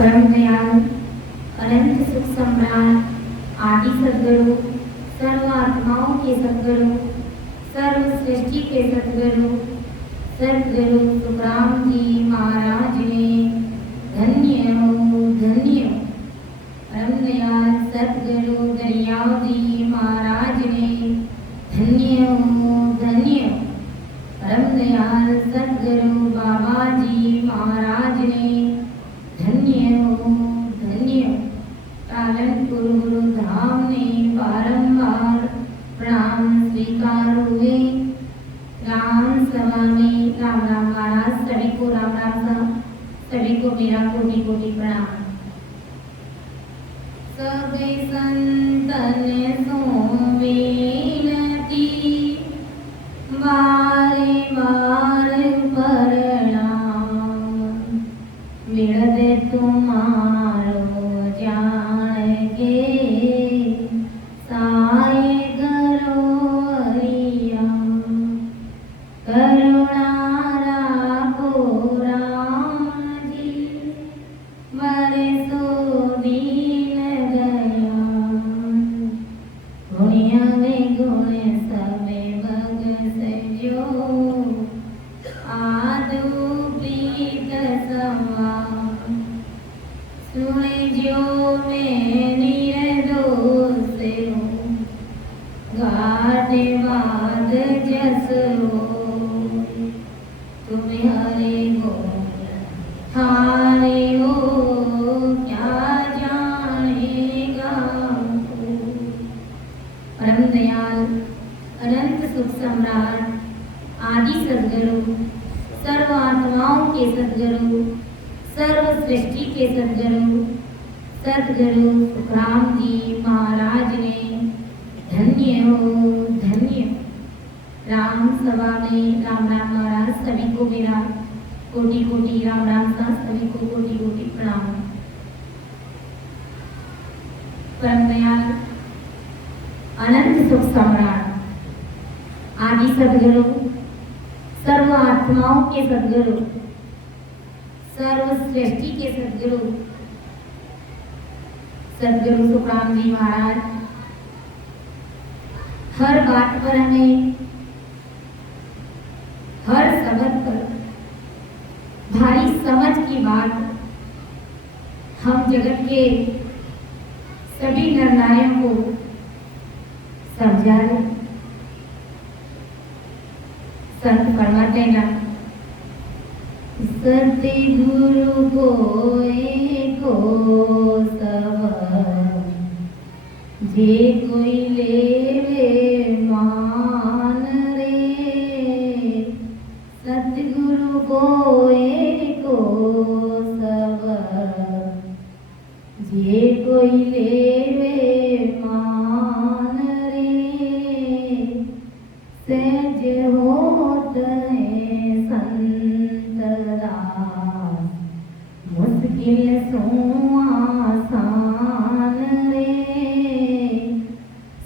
परम दयाल अनंत सुख सम्राट आदि सद्गुरु सर्व आत्माओं के सद्गुरु सर्व सृष्टि के सद्गुरु सद्गुरु सुखराम जी महाराज ने धन्य हो परम दयाल सद्गुरु दरियाव जी महाराज ने धन्य हो परम दयाल सद्गुरु बाबा जी महाराज ने धन्य हो पालनपुर गुरु धाम ने बारंबार प्रणाम स्वीकार हुए। राम सभा में राम राम महाराज सभी को राम राम साहब सभी को मेरा कोटि कोटि प्रणाम। सबे संतन सो विनती बारे बार प्रणाम मिलते तुम्हारो जान के साए करो हरिया करुणा राखो राम जी बरसो दीन दयाल गुणिया में गुण सबे भग सजो आदु प्रीत समा सुन जो मैं निर्दोष हूँ घाटे बाद जस हो तुम्हें हरे हो हारे हो क्या जानेगा। परम दयाल अनंत सुख सम्राट आदि सद्गुरु सर्व आत्माओं के सद्गुरु सर्व सृष्टि के सद्गुरु सद्गुरु सुखराम जी महाराज ने धन्य हो राम सभा में राम राम महाराज सभी को मेरा कोटि कोटि राम राम सा सभी को कोटि कोटि प्रणाम। परम दयाल अनंत सुख सम्राट आदि सद्गुरु सर्व आत्माओं के सद्गुरु सर्व सृष्टि के सद्गुरु सद्गुरु सुखराम जी महाराज हर बात पर हमें हर शब्द पर भारी समझ की बात हम जगत के सभी निर्णयों को समझा रहे। संत फरमाते ना सतगुरु को सब जे कोई लेवे मान रे सतगुरु को सब जे कोई लेवे मान रे सहज होत है संत दास मुश्किल सो आसान रे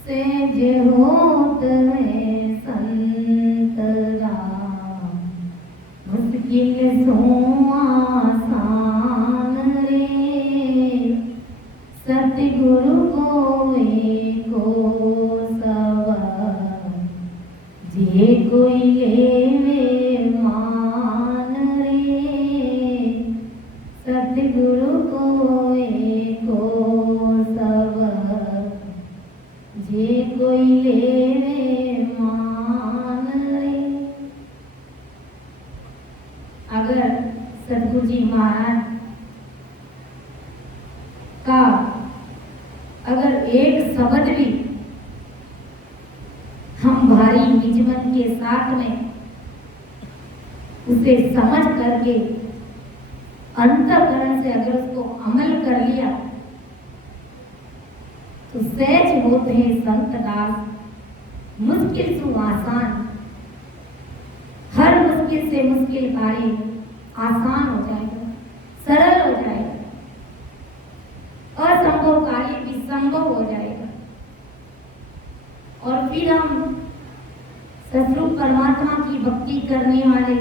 सहज होत है संत दास मुश्किल सो आसान रे सतगुरु को सब जे कोई लेवे मान रे सतगुरु को सब जे कोई लेवे मान रे। अगर सतगुरु जी महाराज का अगर एक शब्द भी हम भारी निजमन के साथ में उसे समझ करके अंतःकरण से अगर उसको अमल कर लिया तो सहज होते हैं संत दास मुश्किल से आसान हर मुश्किल से मुश्किल कार्य आसान हो जाएगा सरल हो जाएगा असंभव कार्य भी संभव हो जाएगा और फिर हम सतरूप परमात्मा की भक्ति करने वाले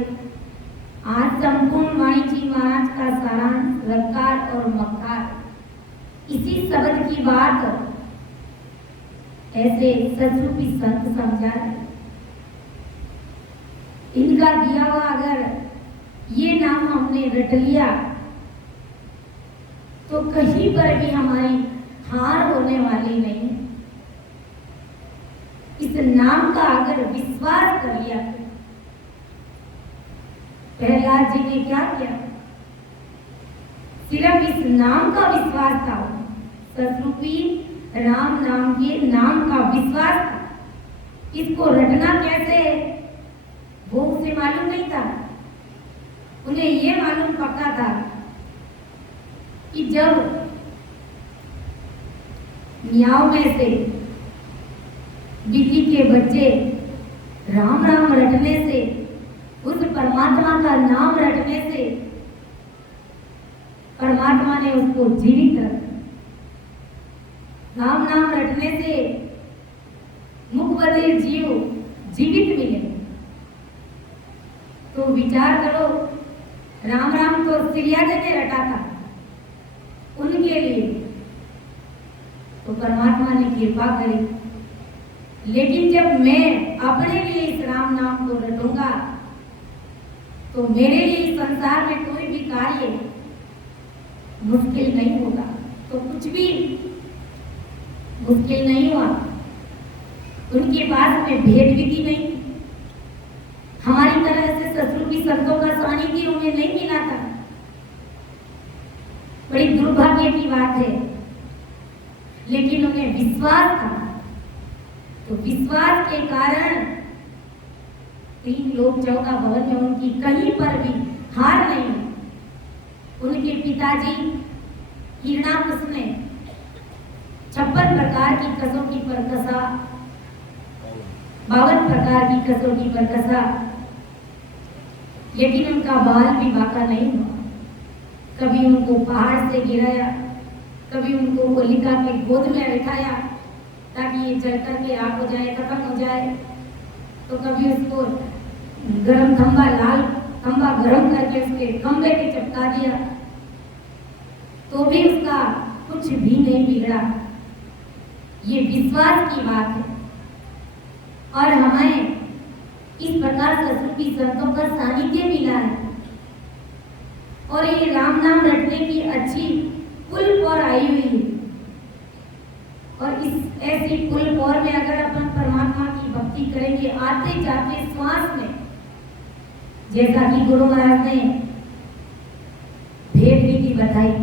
आज संपूर्ण वाणी जी महाराज का सारांश रकार और मकार, इसी शब्द की बात ऐसे सतरूपी संत समझा है। इनका दिया हुआ अगर ये नाम हमने रट लिया तो कहीं पर भी हमारी हार होने वाली नहीं। इस नाम का अगर विश्वास कर लिया, प्रहलाद जी ने क्या किया, सिर्फ इस नाम का विश्वास था, सतरूपी राम नाम के नाम का विश्वास था। इसको रटना कैसे है वो उसे मालूम नहीं था। उन्हें ये मालूम पक्का था कि जब मियाओं में से बिल्ली के बच्चे राम राम रटने से, उस परमात्मा का नाम रटने से परमात्मा ने उसको जीवित रखा। राम नाम रटने से मुखबधिर जीव जीवित मिले। तो विचार करो, राम राम तो सिरियाजे ने रटा था उनके लिए, तो परमात्मा ने कृपा करी। लेकिन जब मैं अपने लिए इस राम नाम को रटूंगा तो मेरे लिए इस संसार में कोई भी कार्य मुश्किल नहीं होगा। तो कुछ भी मुश्किल नहीं हुआ। उनके पास में भेद विधि नहीं, हमारी तरह से सतरूपी संतों का सानिध्य उन्हें नहीं मिला था। बड़ी दुर्भाग्य की बात है, लेकिन उन्हें विश्वास था। तो विश्वास के कारण 3 लोक चौका भवन में उनकी कहीं पर भी हार नहीं। उनके पिताजी हिरणाकुश ने 56 प्रकार की कसौटी पर कसा, 52 प्रकार की कसौटी पर कसा, लेकिन उनका बाल भी बांका नहीं हुआ। कभी उनको पहाड़ से गिराया, कभी उनको होलिका के गोद में बैठाया ताकि ये जल करके आग हो जाए, खत्म हो जाए। तो कभी उसको गरम खंबा, लाल खंबा गरम करके उसके खंबे पे चिपका दिया, तो भी उसका कुछ भी नहीं बिगड़ा। ये विश्वास की बात है। और हमें इस प्रकार सतरूपी संतों का सानिध्य मिला है। और ये राम नाम रटने की अच्छी पुल पर आई हुई है। और इस ऐसी पुल पर में अगर अपन परमात्मा की भक्ति करेंगे आते जाते श्वास में, जैसा कि गुरु महाराज ने भेद विधि बताई,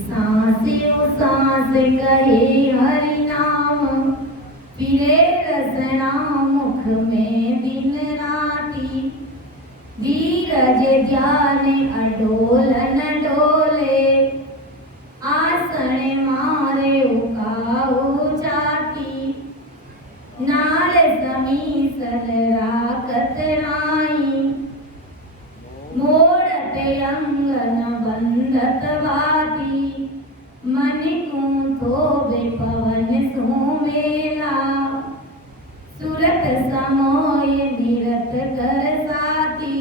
सांसे ओ सांस कहे हरि नाम, फिरे रसना मुख में दिन राती, धीरज ध्यान अडोल न डोले, आसन मारे उकाऊ जाती, नार समीसर राकत राई, मोड़त अंगन बंदत वाती, मन थोबे पवन सोमेला, सुरत समोय निरत कर साती,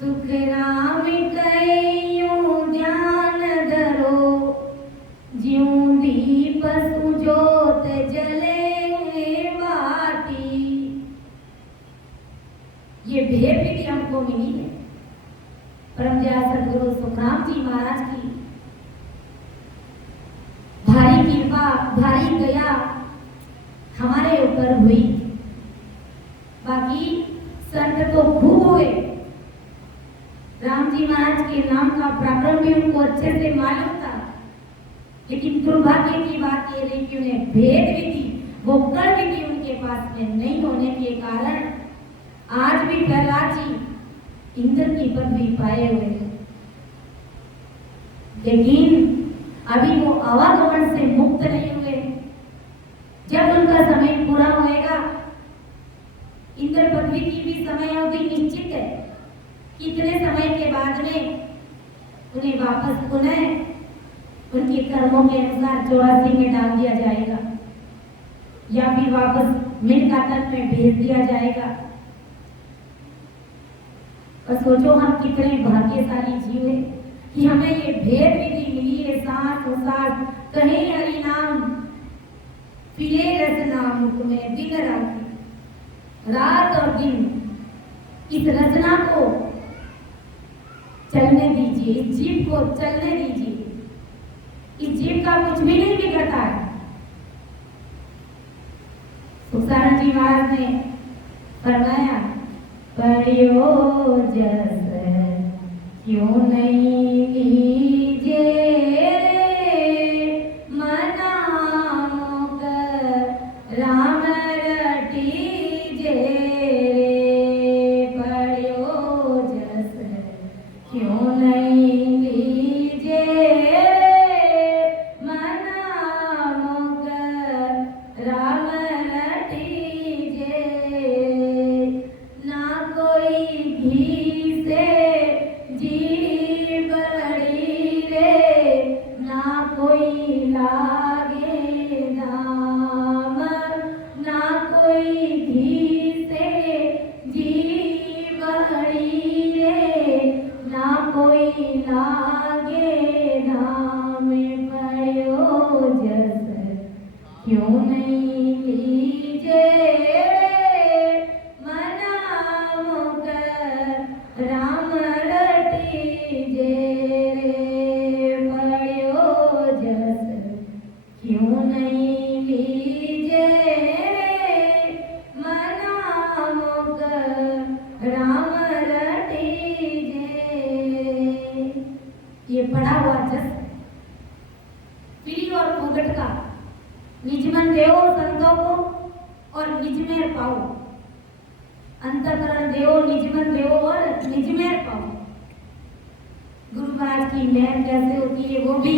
सुख राम कयूं ध्यान धरो, ज्यों दीप सुजोत जले बाती। ये भेद विधि हमको मिली है परम दया सदगुरु सुखराम जी महाराज की भारी कृपा, भारी दया हमारे ऊपर हुई। बाकी संत तो खूब हुए, राम जी महाराज के नाम का प्रकरण भी उनको अच्छे से मालूम था, लेकिन दुर्भाग्य की बात ये रही कि उन्हें भेद विधि, वो कर विधि उनके पास में नहीं होने के कारण आज भी प्रहलाद जी इंद्र की पदवी पाए हुए हैं। लेकिन अभी वो आवागमन से मुक्त नहीं हुए। जब उनका समय पूरा होएगा, इंद्र पदवी की भी समय अवधि निश्चित है। कितने समय के बाद में उन्हें वापस पुनः उनके कर्मों के अनुसार 84 में डाल दिया जाएगा या फिर वापस मिलका तक में भेज दिया जाएगा। और सोचो हम कितने भाग्यशाली जीव हैं कि हमें ये भेद विधि मिली है। सांस और सांस कहे हरि नाम, पिए रस नाम तुम्हें दिन रात और दिन। इस रचना को चलने दीजिए, इस जीव को चलने दीजिए। इस जीव का कुछ भी नहीं बिगड़ता है। सुखसारण जी महाराज ने फरमाया, पढ़ियो जस क्यों नहीं लीजे मना मुख राम रटीजे। पढ़ियो जस क्यों नहीं लीजे मना मुख राम रटीजे। ना कोई घी से जी बड़ी रे, ना कोई लागे दाम। ना कोई घी से जी बड़ी रे, ना कोई लागे दाम। पढ़ियो जस क्यों नहीं लीजे मना मुख राम रटीजे। पढ़ियो जस क्यों नहीं लीजे मना मुख राम रटीजे। ये पढ़ा हुआ जस पीढ़ी और फुगट का निजमन देव संतों को और निजमेर पाओ। अंतकरण देव, निजमन देव और निजमेर पाओ। गुरु महाराज की मेहर कैसे होती है वो भी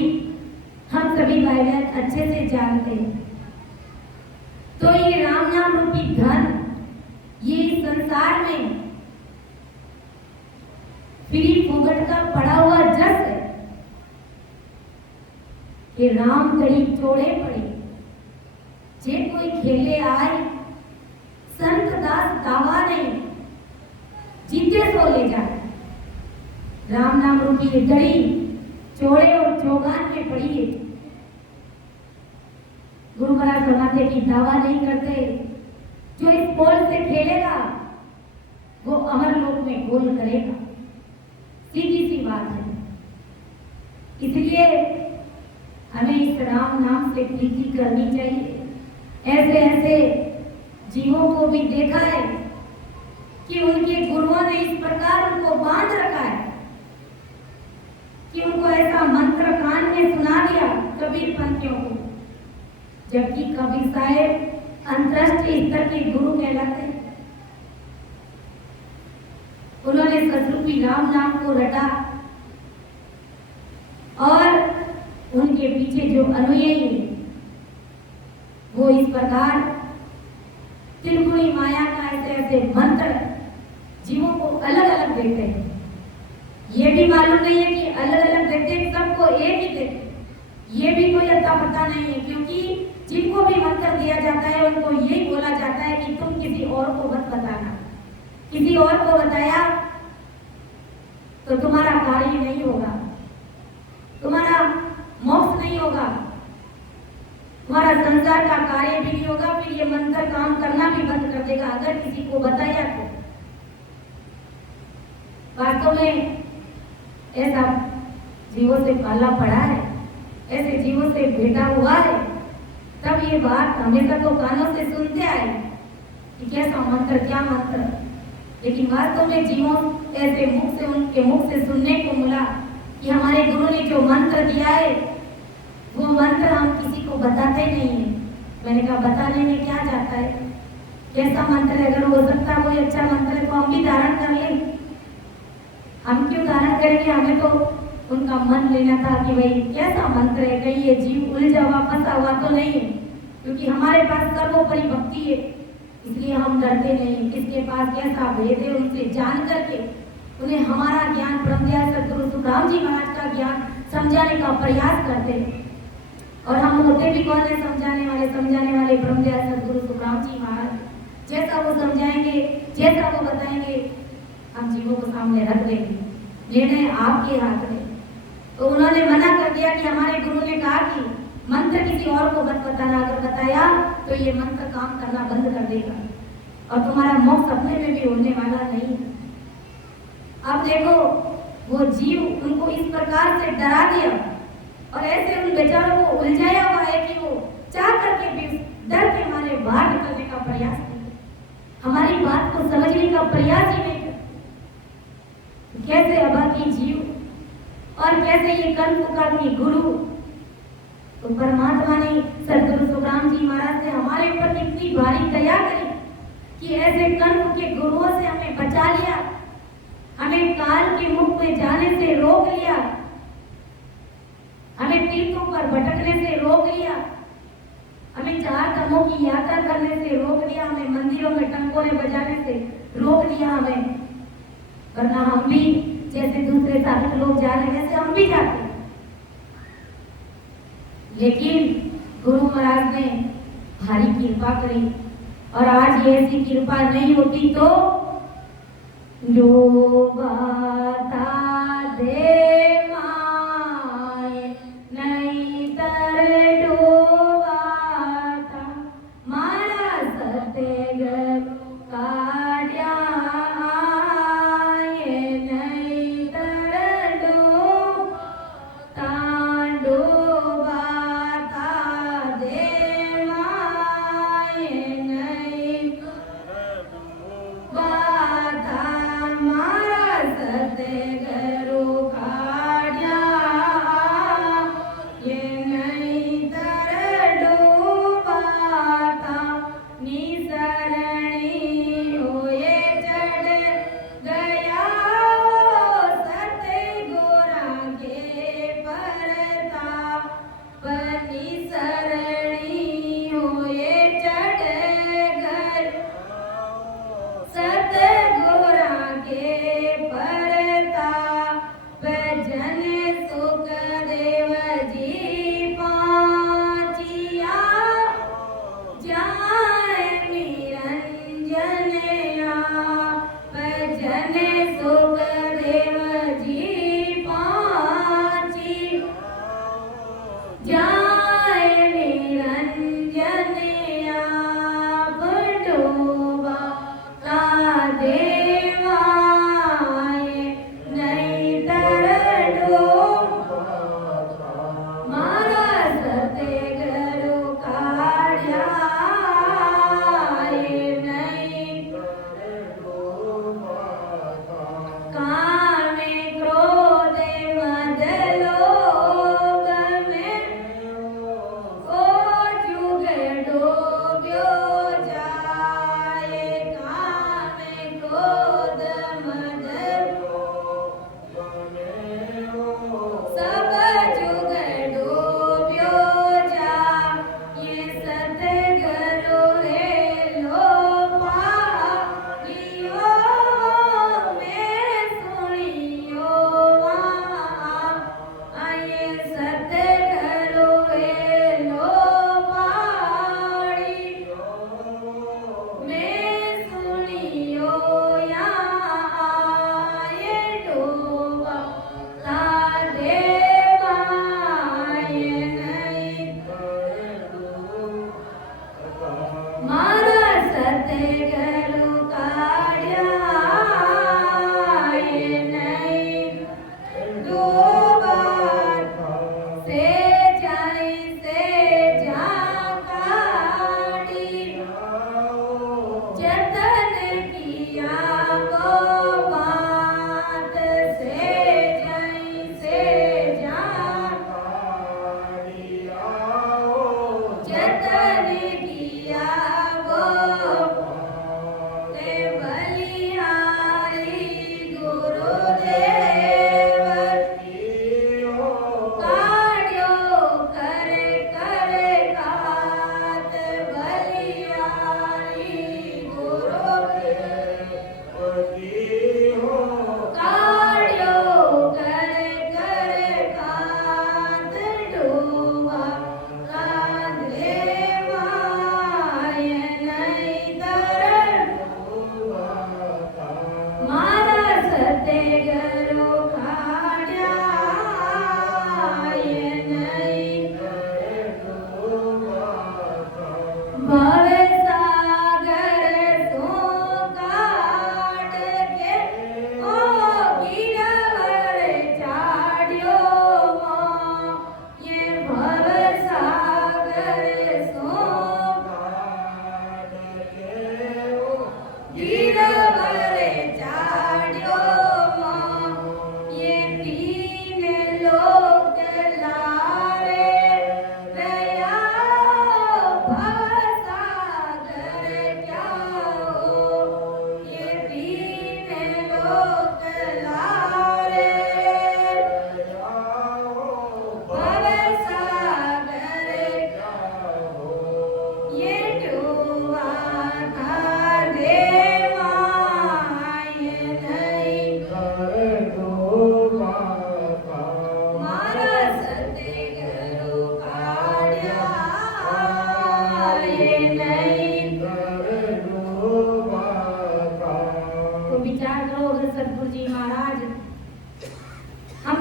हम सभी भाई बहन अच्छे से जानते हैं। तो ये राम नाम रूपी धन, ये इस संसार में पीढ़ी फुगट का पड़ा हुआ जस है कि राम कड़ी चोड़े पड़े जे कोई खेले आए। संत दास दावा नहीं, जीते सो ले जाए। राम नाम रूपी ये दड़ी चोड़े और चौगान में पड़ी है। गुरु महाराज फरमाते कि दावा नहीं करते, जो इस पोल से खेलेगा वो अमर लोक में गोल करेगा। सीधी सी बात है। इसलिए हमें इस राम नाम से प्रीति करनी चाहिए। ऐसे ऐसे जीवों को भी देखा है कि उनके गुरुओं ने इस प्रकार उनको बांध रखा है कि उनको ऐसा मंत्र कान में सुना दिया कबीर पंथियों को, जबकि कबीर साहेब अंतरराष्ट्रीय स्तर के गुरु कहलाते हैं। उन्होंने सतरूपी राम नाम को रटा और उनके पीछे जो अनुयायी है वो इस प्रकार त्रिपुरी माया का ऐसे ऐसे मंत्र जीवों को अलग अलग देते हैं। ये भी मालूम नहीं है कि अलग अलग देते सबको एक ही देते। ये भी कोई अता पता नहीं है, क्योंकि जिनको भी मंत्र दिया जाता है उनको यही बोला जाता है कि तुम किसी और को मत बताना। किसी और को बताया तो तुम्हारा कार्य नहीं होगा, तुम्हारा मोक्ष नहीं होगा, तुम्हारा संसार का कार्य भी नहीं होगा, फिर ये मंत्र काम करना भी बंद कर देगा अगर किसी को बताया तो। वास्तव में ऐसा जीवों से पाला पड़ा है, ऐसे जीवों से भेटा हुआ है, तब ये बात हमेशा तो कानों से सुनते आए कि कैसा मंत्र, क्या मंत्र। लेकिन वास्तव में जीवों ऐसे मुख से, उनके मुख से सुनने को मिला कि हमारे गुरु ने जो मंत्र दिया है वो मंत्र हम किसी को बताते नहीं है। मैंने कहा बताने में क्या जाता है, कैसा मंत्र है, अगर हो सकता है कोई अच्छा मंत्र है तो हम भी धारण कर लें। हम क्यों धारण करेंगे, हमें तो उनका मन लेना था कि भाई कैसा मंत्र है, कहीं ये जीव उलझा हुआ फंसा हुआ तो नहीं है, क्योंकि हमारे पास सर्वोपरि भक्ति है, इसलिए हम डरते नहीं। किसके पास कैसा भेद है उनसे जान करके उन्हें हमारा ज्ञान ब्रह्मदयाल सद्गुरु सुखराम जी महाराज का ज्ञान समझाने का प्रयास करते हैं। और हम होते भी कौन है समझाने वाले ब्रह्मदयाल सद्गुरु सुखराम जी महाराज। जैसा वो समझाएंगे, जैसा वो बताएंगे, हम जीवन जीवों को सामने रख देंगे, निर्णय आपके हाथ में। तो उन्होंने मना कर दिया कि हमारे गुरु ने कहा कि मंत्र किसी और को मत बताना, अगर बताया तो ये मंत्र काम करना बंद कर देगा और तुम्हारा मोक्ष अपने में भी होने वाला नहीं है। अब देखो वो जीव उनको इस प्रकार से डरा दिया और ऐसे उन बेचारों को उलझाया हुआ है कि वो चाह करके भी डर के मारे बाहर निकलने का प्रयास नहीं, हमारी बात को समझने का प्रयास ही नहीं करते। कैसे अभागी जीव और कैसे ये कर्म पुकारनी गुरु। तो परमात्मा ने सदगुरु सुखराम जी महाराज ने हमारे ऊपर कितनी भारी दया करी कि ऐसे कर्म के गुरुओं से हमें बचा लिया, हमें काल के मुख में जाने से रोक लिया, हमें तीर्थों पर भटकने से रोक लिया, हमें चार धामों की यात्रा करने से रोक लिया, हमें मंदिरों में टंकोरे बजाने से रोक लिया हमें। वरना हम भी जैसे दूसरे साधक लोग जा रहे हैं वैसे हम भी जाते हैं। लेकिन गुरु महाराज ने भारी कृपा करी और आज ये ऐसी कृपा नहीं होती तो डूबाता दे माए नहीं तर डूबाता मारा सतेगर काड्या नहीं तर डूबाता डूबाता दे माए नहीं बाता मारा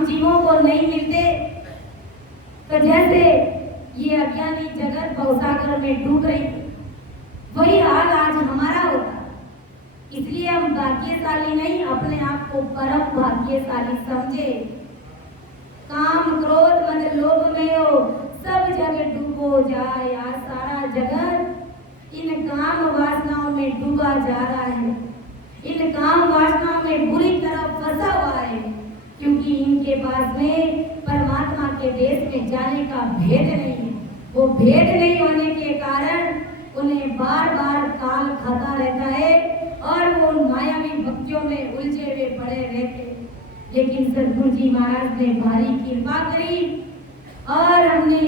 हम जीवों को नहीं मिलते तो जैसे ये अज्ञानी जगत भवसागर में डूब रही, वही हाल आज हमारा होता। इसलिए हम भाग्यशाली नहीं, अपने आप को परम भाग्यशाली समझे। काम क्रोध मद लोभ में हो सब जगह डूबो जाए। आज सारा जगत इन काम वासनाओं में डूबा जा रहा है, इन काम वासनाओं में बुरी तरह फंसा हुआ है, क्योंकि इनके पास में परमात्मा के देश में जाने का भेद नहीं है। वो भेद नहीं होने के कारण उन्हें बार बार काल खाता रहता है और वो मायावी भक्तियों में उलझे हुए पड़े रहते। लेकिन सदगुरु जी महाराज ने भारी कृपा करी और हमने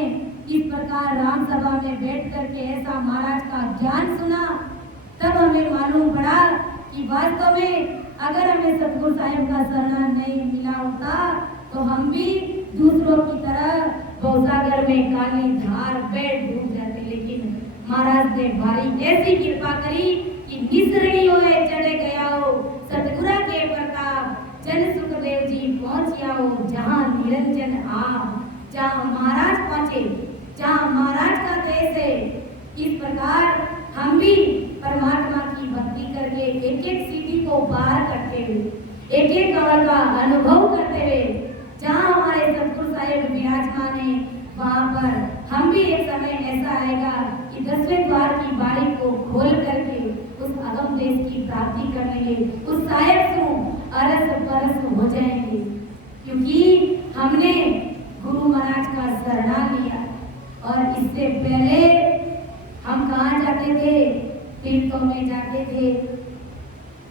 इस प्रकार राम सभा में बैठ करके ऐसा महाराज का ज्ञान सुना, तब हमें मालूम पड़ा कि वास्तव में अगर हमें सतगुरु साहिब का शरण नहीं मिला होता तो हम भी दूसरों की तरह भवसागर में काली धार में डूब जाते। लेकिन महाराज ने भारी ऐसी कृपा करी कि निसरणी होए चढ़े गया हो सतगुरु के प्रताप, जन सुखदेव जी पहुंचिया हो जहाँ निरंजन आप। जहाँ महाराज पहुंचे, जहाँ महाराज का देश है, इस प्रकार हम भी परमात्मा की भक्ति करके एक एक सीढ़ी को पार करते हुए, एक एक कमल का अनुभव करते हुए, जहाँ हमारे सतगुरु साहिब विराजमान है, वहाँ पर हम भी एक समय ऐसा आएगा कि 10वें द्वार की बारी को खोल करके उस अगम देश की प्राप्ति कर लेंगे, उस साहिब से अरस परस हो जाएंगे, क्योंकि हमने गुरु महाराज का शरणा लिया। और इससे पहले हम कहाँ जाते थे? तीर्थों में जाते थे,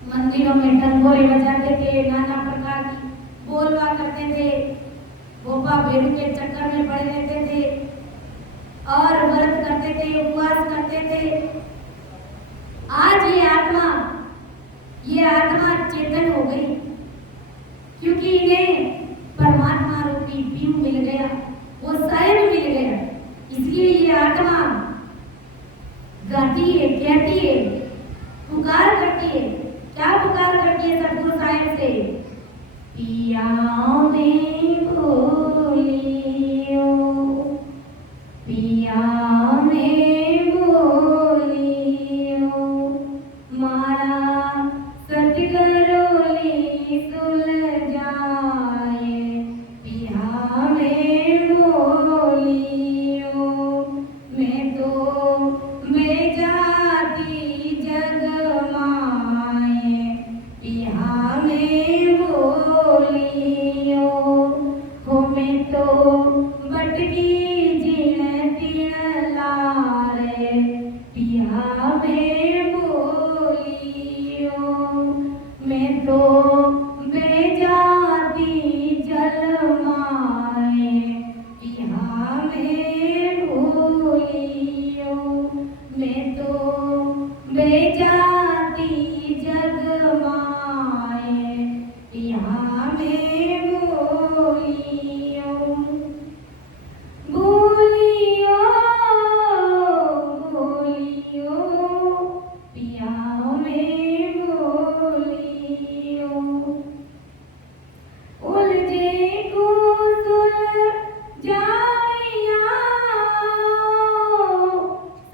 मंदिरों में डंगोरे बजाते थे, नाना प्रकार की बोलवा करते थे, गोपा भेड़ू के चक्कर में पड़े रहते थे और व्रत करते थे, उपवास करते थे। आज ये आत्मा चेतन हो गई, क्योंकि इन्हें परमात्मा रूपी पीऊ मिल गया, वो साहिब मिल गया। इसलिए ये आत्मा गाती है, कहती है, पुकार करती है। क्या पुकार करती है सतगुरु साहिब से? पिया में बोलियो, पिया में बोलियो, मारा सतगुरु ली सुलझाए। पिया में बोलियो, मैं तो बेजाती जग माए। पिया में बोलियो, हो मैं तो बटकी जिण तिण लारे। पिया में बोलियो, मैं तो बेजाती जल माए। पिया में बोलियो, मैं तो बेजाती जग माए। पिया में बोलियो, बोलियो, बोलियो, पिया में बोलियो। उलझे को सुलझाइया,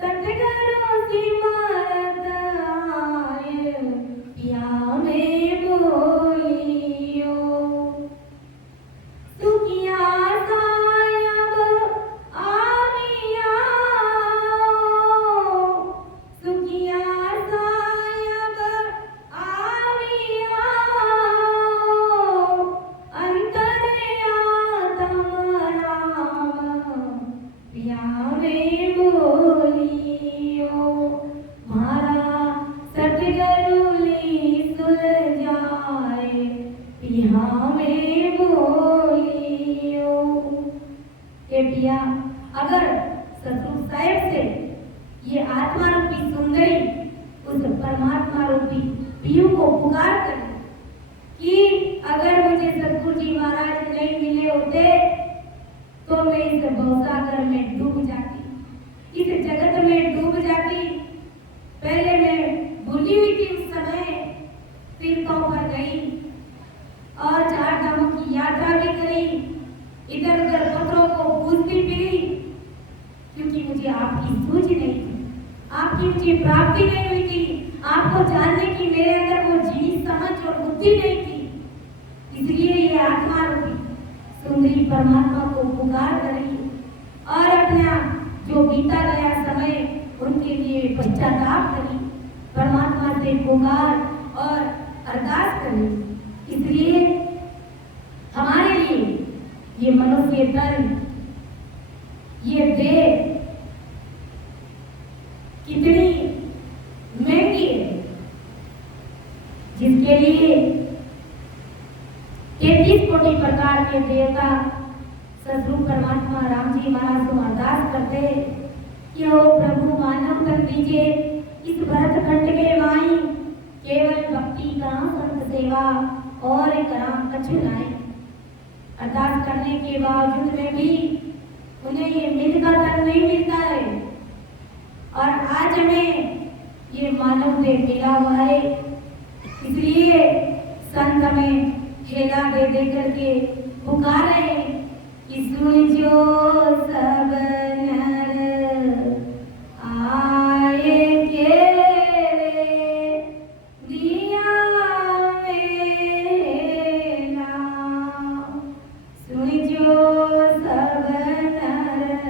सतगुरु सिमरत आए। पिया में बोलियो, सुखिया सायब आविया, सुखिया सायब आविया, अंतर्यातम राम। पिया में बोलियो, मारा सतगुरु ली सुलझाए। पिया में बोलियो। के पिया, अगर सतगुरु साहिब से ये आत्मा रूपी सुंदरी उस परमात्मा रूपी पीयू को पुकार करे कि अगर मुझे सतगुरु जी महाराज नहीं मिले होते तो मैं इस भवसागर में डूब जाती, इस जगत में डूब जाती। पहले मैं भूली हुई थी, उस समय तीर्थों पर गई और 4 धामों की यात्रा भी करी, मुझे आपकी सूझ नहीं थी, आपकी मुझे प्राप्ति नहीं हुई थी, आपको जानने की मेरे अंदर वो जी समझ और बुद्धि नहीं थी। इसलिए ये आत्मा रूपी सुंदरी परमात्मा को पुकार करी और अपना जो बीता गया समय उनके लिए पश्चाताप करी, परमात्मा से पुकार और अरदास करी। इसलिए हमारे लिए ये मनुष्य तन, ये देह कितनी महंगी है, जिसके लिए 33 कोटि प्रकार के देवता सदरूप परमात्मा राम जी महाराज को अरदास करते कि ओ प्रभु मानव तन दीजिए, इस भरत खंड के माई केवल भक्ति करा संत सेवा और करा कछु नाई। अरदास करने के बावजूद में भी उन्हें ये मिलता तन नहीं मिलता है और आज हमें ये मानव देह मिला हुआ है। इसलिए संत हमें हेला दे दे करके पुकारे कि सुन जो सब नर आए के दिया मेला, सुन जो सब नर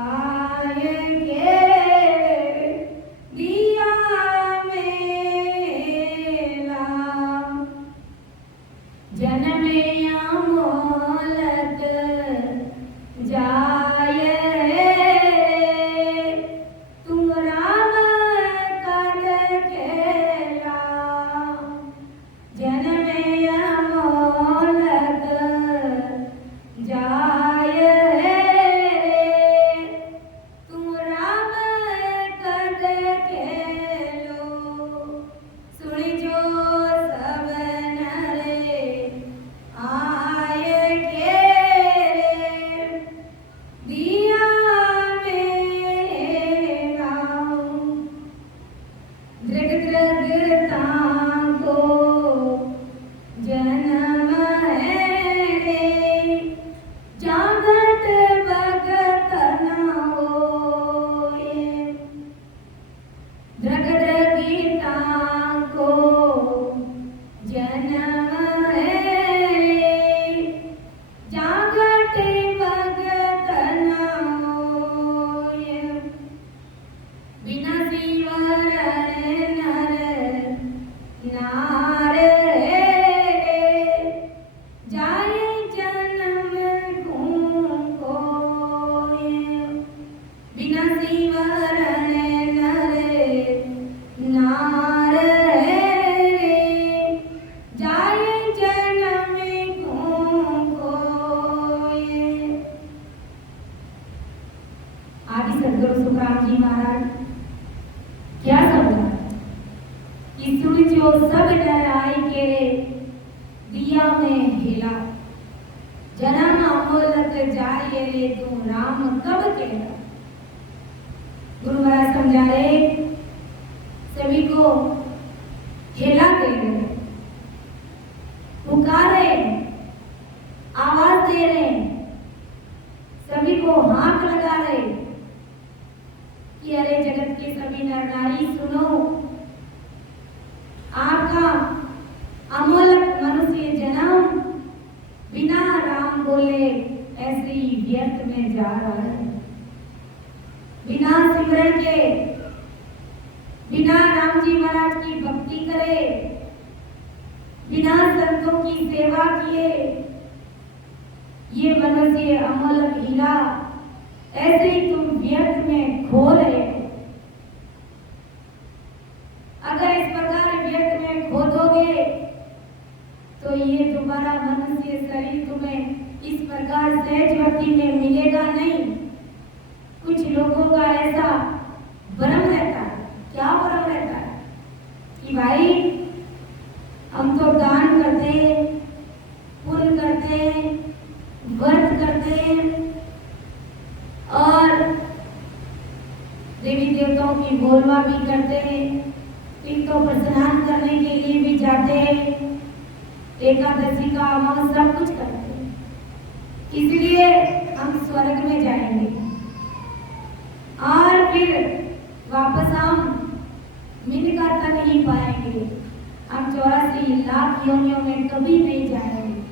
आए के दिया मेला, जन्म अमोलक जाय तुम राम कल केला, जन्म अमोलक जाय तुम राम कल केलो, सुन जो सब नरे आए के दिया मेरा, दृग दृगता को जन्म है रे, जागत भगत न होए, दृग दृगिता को जन्म है रे, जागत भगत न होए, बिना शिवरण नर नार रे, जाय जन्म घूम कोय, बिना शिवरण नर नार रे, जाय जन्म घूम कोय। आदि सदगुरु सुखराम जी महाराज क्या समझा कि सुन जो सब नर आई के दिया में हेला, जन्म अमोलक जाय रे तू राम कब केला। गुरु महाराज समझा रहे, सभी को हेला दे रहे, पुकारे, आवाज दे रहे, सभी को हाथ लगा रहे कि अरे जगत के सभी नर नारी सुनो, आपका अमोलक मनुष्य जन्म बिना राम बोले ऐसे ही व्यर्थ में जा रहा है, बिना सिमरन के, बिना राम जी महाराज की भक्ति करे, बिना संतों की सेवा किए, ये मनुष्य अमोलक हीरा ऐसे ही तुम व्यर्थ में खो रहे हो। अगर इस प्रकार व्यर्थ में खो दोगे तो ये दोबारा मनुष्य शरीर तुम्हें इस प्रकार सहजवती में मिलेगा नहीं। कुछ लोगों का ऐसा भ्रम रहता है, क्या भ्रम रहता है कि भाई हम तो दान करते, पुण्य करते, व्रत करते और देवी देवताओं की बोलवा भी करते, तीर्थों पर स्नान करने के लिए भी जाते, एकादशी का अमावस सब कुछ करते, इसलिए हम स्वर्ग में जाएंगे। वापस हम मिलकर तक नहीं पाएंगे, हम 84 लाख योनियों में कभी नहीं जाएंगे।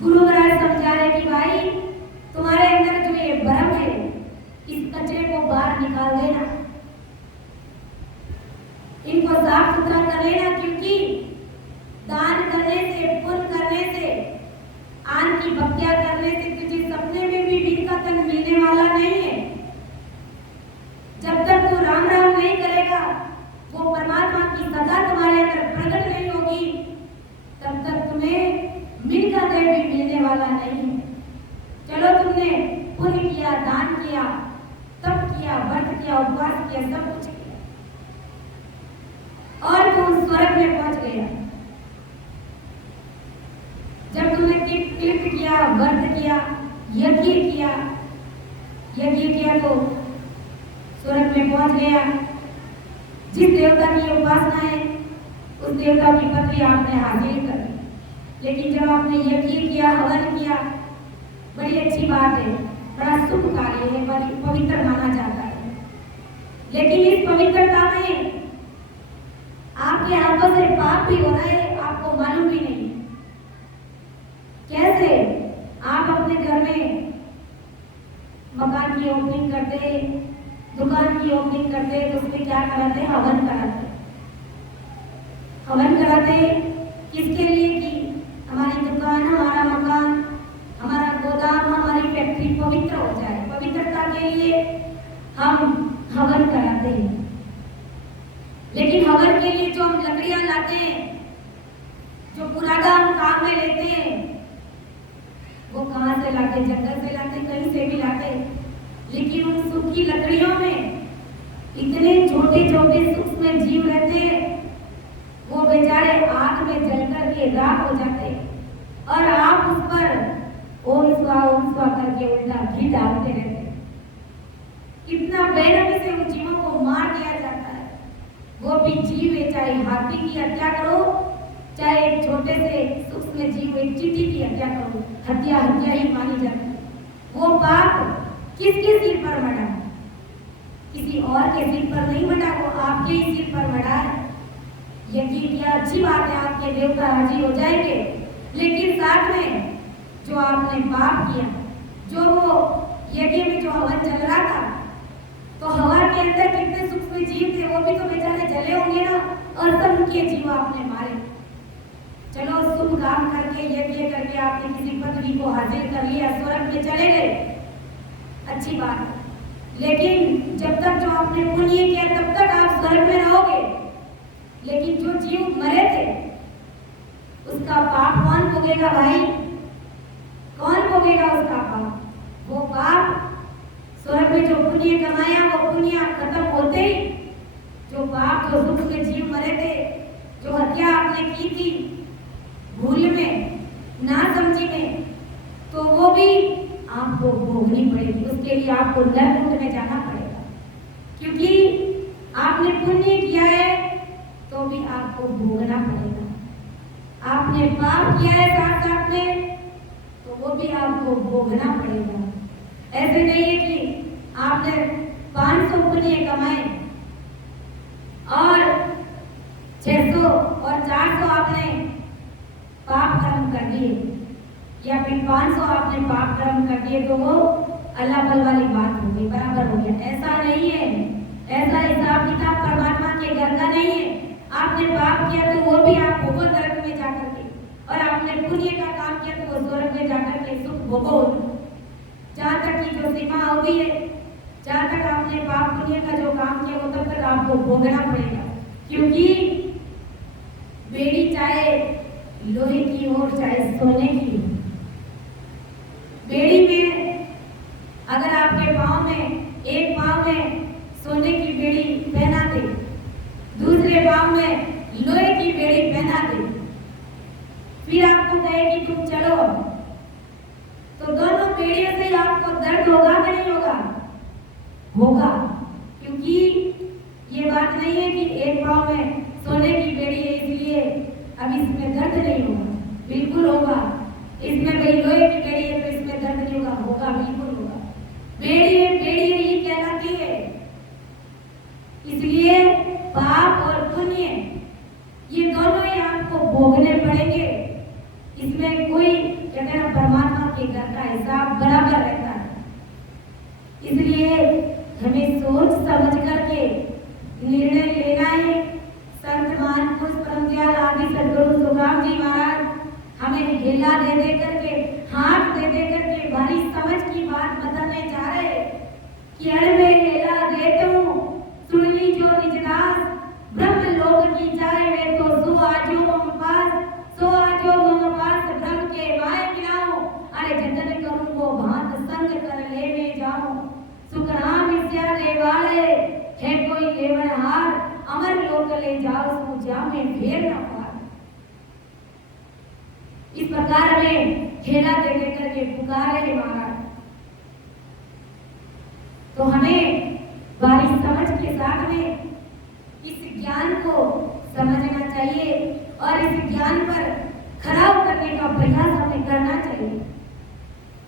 गुरु महाराज समझा रहे कि भाई तुम्हारे अंदर जो ये भ्रम है, इस कचरे को बाहर निकाल देना, इनको साफ सुथरा कर लेना, क्योंकि दान करने से, पुण्य करने से, आन की भक्तियां करने से तुझे सपने में भी दिन का तन मिलने वाला नहीं है। जब तक तू राम राम नहीं करेगा, वो परमात्मा की सदा तुम्हारे अंदर प्रकट नहीं होगी, तब तक तुम्हें मिल का देव भी मिलने वाला नहीं है। चलो तुमने पुण्य किया, दान किया, तप किया, व्रत किया, उपवास किया, सब कुछ किया और तुम स्वर्ग में पहुंच गया। जब तुमने तीर्थ किया, व्रत किया, यज्ञ किया तो स्वर्ग में पहुंच गया। जिस देवता की उपासना है, उस देवता की पदवी आपने हासिल कर ली। लेकिन जब आपने यज्ञ किया, हवन किया, बड़ी अच्छी बात है, बड़ा शुभ कार्य है, बड़ी पवित्र माना जाता है। लेकिन इस पवित्रता में आपके हाथों से पाप भी हो रहा है, आपको मालूम भी नहीं। कैसे? आप अपने घर में मकान की ओपनिंग करते, दुकान की ओपनिंग करते, तो उसमें क्या कराते? हवन कराते। हवन कराते किसके लिए? कि हमारी दुकान, हमारा मकान, हमारा गोदाम, हमारी फैक्ट्री पवित्र हो जाए। पवित्रता के लिए हम हवन कराते हैं। लेकिन हवन के लिए जो हम लकड़ियां लाते हैं, जो पुराना हम काम में लेते हैं, वो कहाँ से लाते? जंगल से लाते, कहीं से भी लाते। लेकिन उन सूखी लकड़ियों में इतने छोटे छोटे सूक्ष्म जीव रहते हैं, वो बेचारे आग में जलकर के राख हो जाते, और आप उस पर ओम स्वाहा करके उल्टा घी डालते रहते। कितना बेरहमी से उन जीवों को मार दिया जाता है। वो भी जीव है, चाहे हाथी की हत्या करो, चाहे एक छोटे से सूक्ष्म जीव, एक चींटी की हत्या करो, हत्या ही मानी जाती है। वो पाप किसके सिर पर मरा? किसी और के सिर पर नहीं मरा, वो आपके ही सिर पर मरा है। यज्ञ किया, अच्छी बात है, आपके देवता राजी हो जाएंगे। लेकिन साथ में जो आपने पाप किया, जो वो यज्ञ में जो हवन चल रहा था, तो हवा के अंदर कितने सूक्ष्म जीव थे, वो भी तो बेचारे जले होंगे ना, और सब उनके जीव आपने मारे। चलो शुभ काम करके, यज्ञ करके आपने किसी पदवी को हासिल कर लिया, स्वर्ग में चले गए, अच्छी बात है। लेकिन जब तक जो आपने पुण्य किया, तब तक आप स्वर्ग में रहोगे। लेकिन जो जीव मरे थे, उसका पाप कौन भोगेगा भाई? कौन भोगेगा उसका पाप? वो पाप स्वर्ग में जो पुण्य कमाया, वो पुण्य खत्म होते ही जो पाप, जो दुख के जीव मरे थे, जो हत्या आपने की थी भूल में, ना समझी में, तो वो भी आपको भोगनी पड़ेगी। उसके लिए आपको नरक में जाना पड़ेगा, क्योंकि आपने पुण्य किया है तो भी आपको भोगना पड़ेगा। आपने पाप किया है साथ साथ में, तो वो भी आपको भोगना पड़ेगा। ऐसे नहीं है कि आपने 500 पुण्य कमाए और 600 और 400 आपने पाप कर्म कर दिए, या फिर 500 आपने पाप कर्म कर दिए, तो वो अल्लाह बल वाली बात होगी, बराबर हो गया। ऐसा नहीं है, ऐसा हिसाब किताब परमात्मा के घर का नहीं है। आपने पाप किया तो वो भी आप भोगो नरक में जाकर के, और आपने पुण्य का काम किया तो वो स्वर्ग में जाकर के सुख भोगो। जहाँ तक की जो सीमा होगी है, जहाँ तक आपने पाप पुण्य का जो काम किया, वो तब तक आपको भोगना पड़ेगा। क्योंकि बेड़ी चाहे लोहे की हो, चाहे सोने की, बेड़ी में अगर आपके पाँव में, एक पाँव में सोने की बेड़ी पहना दे, दूसरे पाँव में लोहे की बेड़ी पहना दे, फिर आपको कहे कि तुम चलो, तो दोनों बेड़ियों से आपको दर्द होगा कि नहीं होगा? होगा। क्योंकि ये बात नहीं है कि एक पाँव में सोने की बेड़ी है इसलिए अब इसमें दर्द नहीं होगा, बिल्कुल होगा। इसमें भाई लोहे की बेड़ी है तो इसमें दर्द नहीं होगा, होगा, बिल्कुल होगा। बेड़ी है, बेड़ी है, ये कहलाती है। सोच समझ करके निर्णय लेना है। संत महापुरुष परमदयाल आदि सद्गुरु सुखराम जी महाराज हमें हेला दे दे करके, हाथ दे दे करके भारी समझ की बात बताने जा रहे कि अड़बे हेला देते हूँ सुन ली जो निजदास, ब्रह्म लोक की जाए वे तो सो आजो मम पास, सो आजो मम पास ब्रह्म के माय गिराऊं, अरे जतन करूं वो भांत संग कर लेवे जाऊं। सुखराम विद्या दे वाले है कोई लेवन हार, अमर लोक ले जाओ सो जामे फेर न पार। इस प्रकार में खेला दे दे करके पुकारे महाराज। तो हमें बारी समझ के साथ में इस ज्ञान को समझना चाहिए और इस ज्ञान पर खरा उतरने का प्रयास हमें करना चाहिए।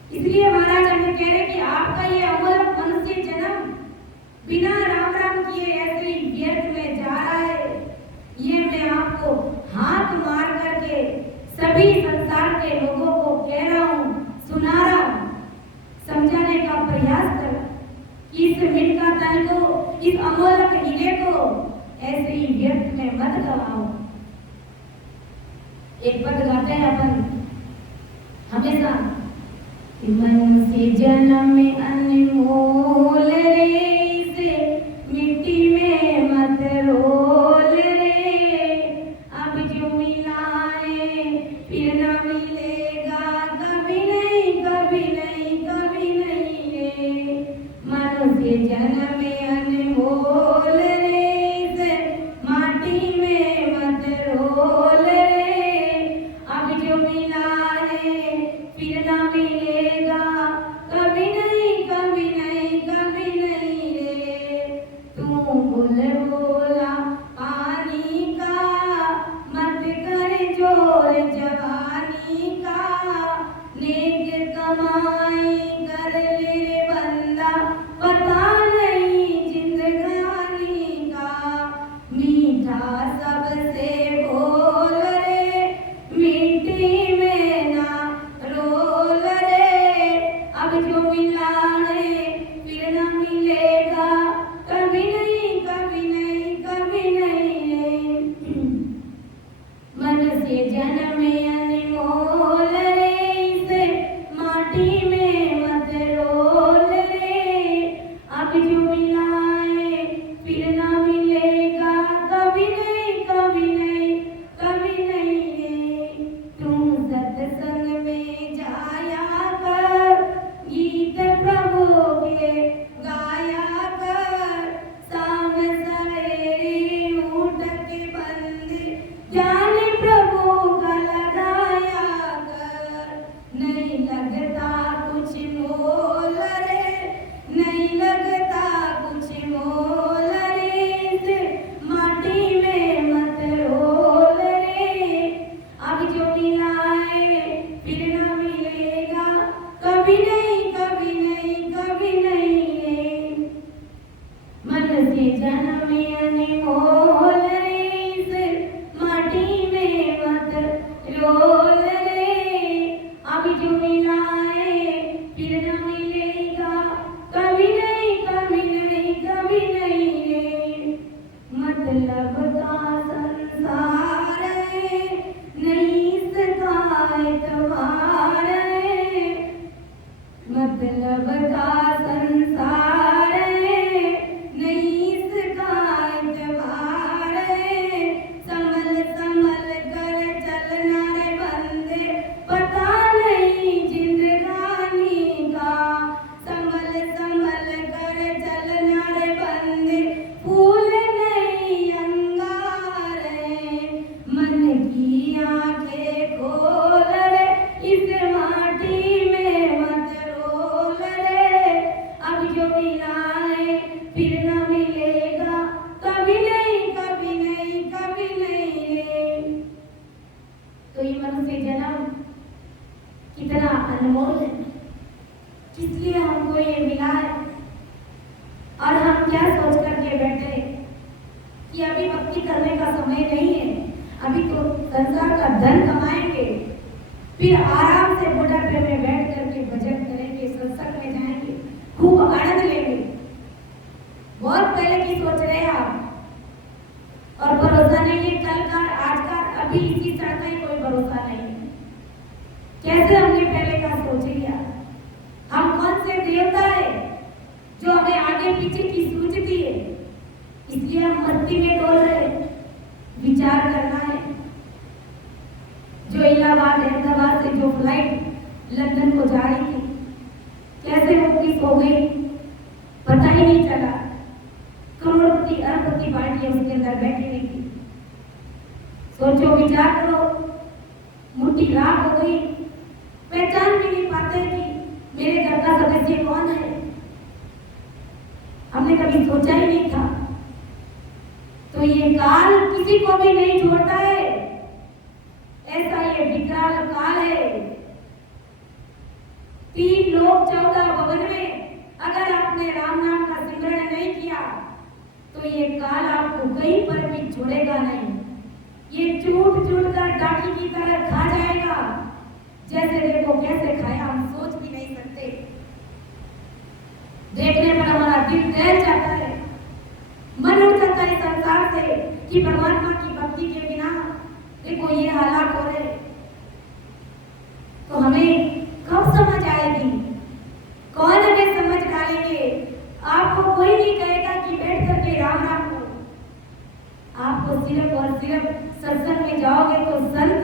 इसलिए महाराज हमें कह रहे कि आपका ये अमूल्य मनुष्य जन्म बिना राम राम किए ऐसे ही व्यर्थ में जा रहा है। ये मैं आपको हाथ मार करके सभी संसार के लोगों को कह रहा हूँ, सुना रहा हूँ, समझाने का प्रयास कर कि इस मिटका तन को, इस अमूल्य हीरे को ऐसे ही व्यर्थ में मत गवाओ। एक पद गाते हैं अपन हमेशा, मनुष्य जन्म में अनमोल रे, इसे मिट्टी में मत रोल रे, अब जो मिला है फिर न मिलेगा कभी नहीं, कभी नहीं, कभी नहीं रे। मनुष्य जन्म में अनमोल रे, इसे माटी में मत रोल रे, अब जो मिला है फिर न मिलेगा कभी नहीं, कभी नहीं, कभी नहीं रे। तू बुल बोला पानी का, मत कर जोर जवानी का, नेक कमाई कर ले रे बंदा, पता नहीं जिंदगानी का। मीठा सबसे बोल रे, मिट्टी में ना रोल रे, अब जो मिला है फिर ना मिलेगा कभी नहीं, कभी नहीं, कभी नहीं रे। मनुष्य जन्म में अनमोल रे, इसे माटी में मत रोल रे, अब जो मिला है फिर ना मिलेगा कभी नहीं, कभी नहीं, कभी नहीं रे। तुम सत्संग में जाया कर, गीत प्रभु के गाया कर, शाम सवेरे उठ के बंदे जाने प्रभु का लगाया कर। नहीं लगता कुछ मोल रे, नहीं लगता कुछ मोल रे, इसे माटी में मत रोल रे, अब जो मिला है फिर ना मिलेगा कभी नहीं, कभी नहीं, कभी नहीं रे। मनुष्य जन्म में अनमोल रे, इसे माटी में मत रोल रे, अब जो मिला है फिर न मिलेगा कभी नहीं, कभी नहीं, कभी नहीं रे। मतलब का संसार है, नहीं सकाए तुम्हारे, मतलब का संसार है, नहीं सकाए तुम्हारे, संभल संभल कर चलना रे बंदे, पता नहीं जिंदगानी का। संभल संभल कर चलना रे बंदे, फूल नहीं अंगार है, मन की आंखें खोल रे, इस माटी में मत रोल रे, अब जो मिला है फिर न मिलेगा कभी नहीं, कभी नहीं, कभी नहीं रे। तो ये मनुष्य जन्म कितना अनमोल है, इसलिए हमको ये मिला है। और हम क्या सोच करके बैठे कि अभी भक्ति करने का समय नहीं है, अभी तो संसार का धन कमाएंगे, फिर आराम से बुढ़ापे में बैठ करके भजन करेंगे, सत्संग में जाएंगे, खूब आनंद लेंगे। बहुत पहले की सोच रहे हैं आप, और भरोसा नहीं है कल का, आज का, अभी इसी क्षण का ही कोई भरोसा नहीं है। कैसे हमने पहले का सोच लिया? हम कौन से देवता है जो हमें आगे पीछे की सूझती है? इसलिए हम मस्ती में डोल रहे। विचार करना है। जो इलाहाबाद हैदराबाद से जो फ्लाइट लंदन को जा रही थी, कैसे वो मिस हो गई पता ही नहीं चला। करोड़पति अरबपति पार्टियां उसके अंदर बैठी हुई थी। सोचो, विचार करो, मुट्ठी राख हो गई, पहचान भी नहीं पाते कि मेरे घर का सदस्य कौन है। हमने कभी सोचा ही नहीं था। तो ये काल किसी को भी नहीं छोड़ता है, ऐसा ये विकराल काल है। 3 लोक 14 भवन में अगर आपने राम नाम का सिमरण नहीं किया तो ये काल आपको कहीं पर भी छोड़ेगा नहीं। ये चूट चूट कर डाकी की तरह खा जाएगा। जैसे देखो कैसे खाया, हम सोच भी नहीं सकते। देखने पर हमारा दिल दहल जाता है, मन उठ जाता है संसार से कि परमात्मा की भक्ति के बिना देखो ये हालात हो रहे। तो हमें कब समझ आएगी? कौन हमें समझ डालेंगे? आपको कोई नहीं कहेगा कि बैठ करके राम राम करो। आपको सिर्फ और सिर्फ सत्संग में जाओगे तो संत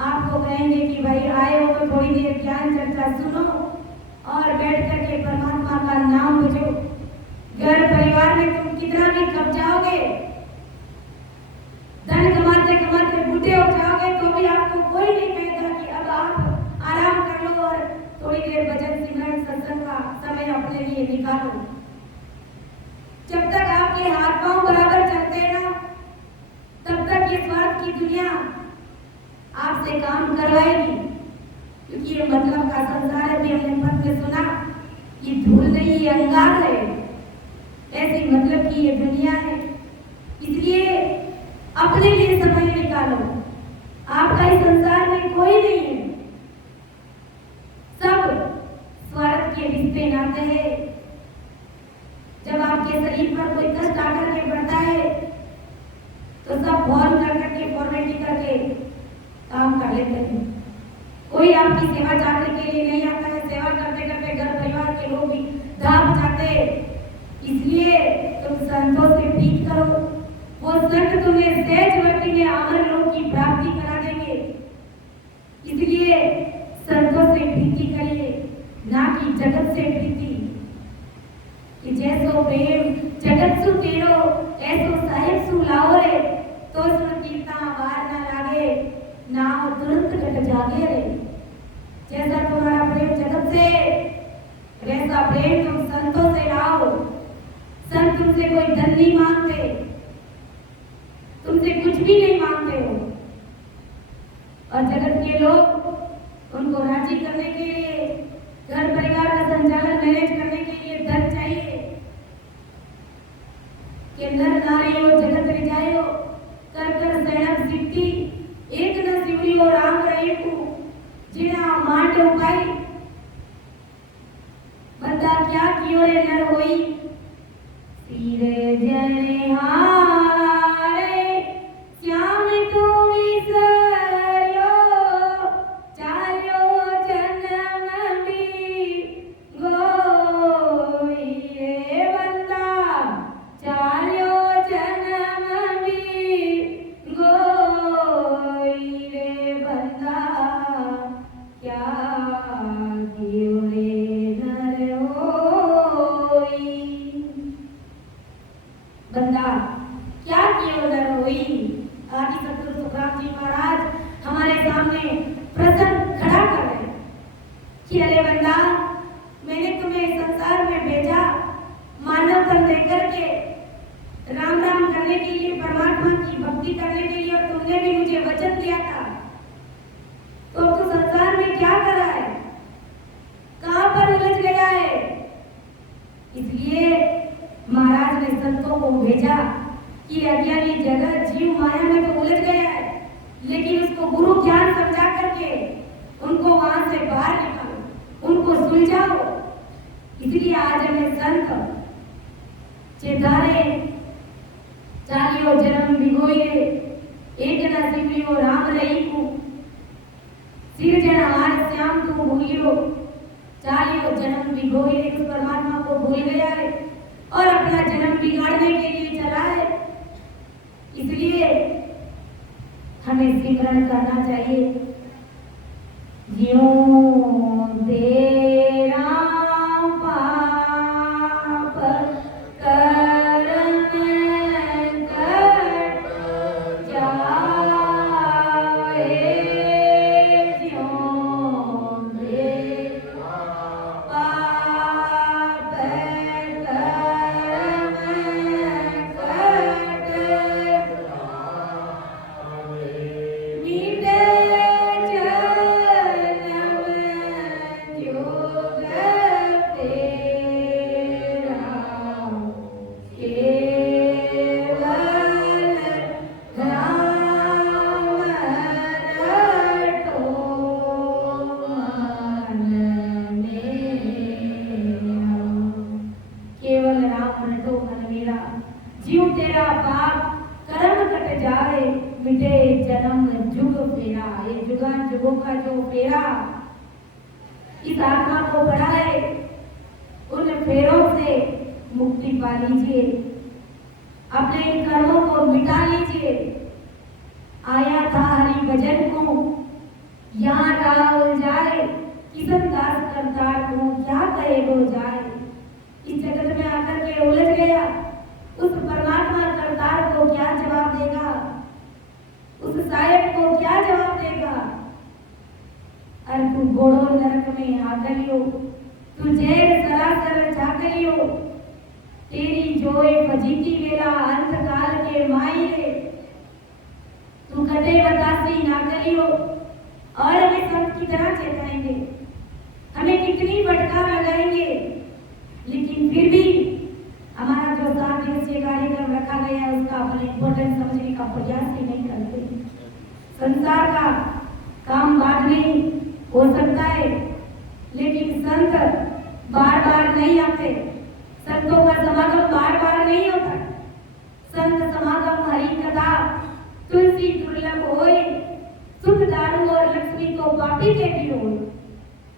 आपको कहेंगे कि भाई आए हो तो थोड़ी देर ज्ञान चर्चा सुनो और बैठ करके परमात्मा का नाम बजो। घर परिवार में तुम कितना भी कब जाओगे, धन कमाते कमाते बूढ़े हो जाओगे तो भी आपको कोई नहीं कहेगा कि अब आप आराम कर लो और थोड़ी देर भजन सिमरन सत्संग का समय अपने लिए निकालो। जब तक आपके हाथ पांव बराबर चलते हैं ना, तब तक ये स्वार्थ की दुनिया आपसे काम करवाएगी। क्योंकि ये मतलब का संसार है, भी हमने पद में सुना, ये धूल नहीं, ये अंगार है। ऐसी मतलब की ये दुनिया है। इसलिए अपने लिए समय निकालो। आपका इस संसार में कोई नहीं है, सब स्वार्थ के रिश्ते नाते हैं। जब आपके शरीर पर कोई कष्ट आकर के पड़ता है तो सब फोन कर करके फॉर्मेलिटी करके काम कर लेते हैं। कोई आपकी सेवा चाहने के लिए नहीं आता है। सेवा करते करते घर परिवार के लोग भी दाब जाते। इसलिए तुम संतों से प्रीत करो, वो संत तुम्हें सहज वर्ती में अमर लोक की प्राप्ति करा देंगे। इसलिए संतों से प्रीति करिए, ना कि जगत से प्रीति। कि जैसो प्रेम जगत सु तेरो, ऐसो साहिब सु लाओ रे। तो सुन कीर्तन वार ना लागे, नाम तुरंत घट जागे रे। जैसा तुम्हारा प्रेम जगत से, वैसा प्रेम तुम संतों से लाओ। संत तुमसे कोई धन नहीं मांगते, तुमसे कुछ भी नहीं मांगते हो। और जगत के लोग उनको राजी करने के लिए, घर परिवार का संचालन मैनेज करने के लिए धन चाहिए। कि नर नारी हो जगत रिझायो, कर कर सैनक सिद्धि, एक न शिवलियो राम रहे को, जिना मांड उपाई। बंदा क्या कियो रे नर होई, सिरे जने हारे, श्याम तू विसर्यो, चार्यो जन्म भी गोई रे बंदा, चार्यो जन्म भी गोई रे बंदा, क्या कियो रे नर होई। बंदा क्या कियो नर होई। आदि सतगुरु सुखराम जी महाराज हमारे सामने प्रसंग खड़ा कर रहे कि अरे बंदा, मैंने तुम्हें संसार में भेजा मानव तन देकर के, राम राम करने के लिए, परमात्मा की भक्ति करने के लिए, और तुमने भी मुझे वचन दिया था। तो अब तो संसार में क्या कर रहा है, कहां पर उलझ गया है। इसलिए महाराज ने संतों को भेजा कि अज्ञानी जगत जीव माया में तो उलझ गया है, लेकिन उसको गुरु ज्ञान समझा करके उनको वहां से बाहर निकालो, उनको सुलझाओ। इसलिए आज हमें संत चेतारे चालियो जन्म भिगोए एक ना सिमरियो राम रही को सिरजन हार श्याम तू भूलियो चालियो जन्म भिगोए उस परमात्मा को भूल गया है और अपना जन्म बिगाड़ने के लिए चला है। इसलिए हमें सिमरन करना चाहिए। ज्यों तेरा पाप कर्म कट जाए, ज्यों तेरा पाप कर्म कट मीठे जीव तेरा पाप कर्म कट जाए मिटे जन्म जुग फेरा। ये जुगान जुगों का जो फेरा इस आत्मा को बढ़ाए उन फेरों से मुक्ति पा लीजिए, अपने इन कर्मों को मिटा लीजिए। आया था हरि भजन को यहाँ रहा उलझाए, किसन दास करतार को क्या कहे वो जाए। इस जगत में आकर के उलझ गया, उस परमात्मा करतार को क्या जवाब देगा, उस साहेब को क्या जवाब देगा। अरे तू घोड़ो नरक में आकलियो, तू जेल सरासर जाकलियो, तेरी जोए फजीती वेला अंत काल के माई रे। तू कटे बतासी ना कलियो। और हमें संत की तरह चेताएंगे, हमें कितनी फटकार लगाएंगे, लेकिन फिर भी हमारा जो 7 दिवसीय कार्यक्रम रखा गया है उसका अपन इम्पोर्टेंस समझने का प्रयास ही नहीं करते। संसार का काम बाद में हो सकता है, लेकिन संत बार बार नहीं आते, संतों का समागम बार बार नहीं होता। संत समागम हरि कथा तुलसी दुर्लभ होए, शुद्ध दारू और लक्ष्मी को पापी के भी हो।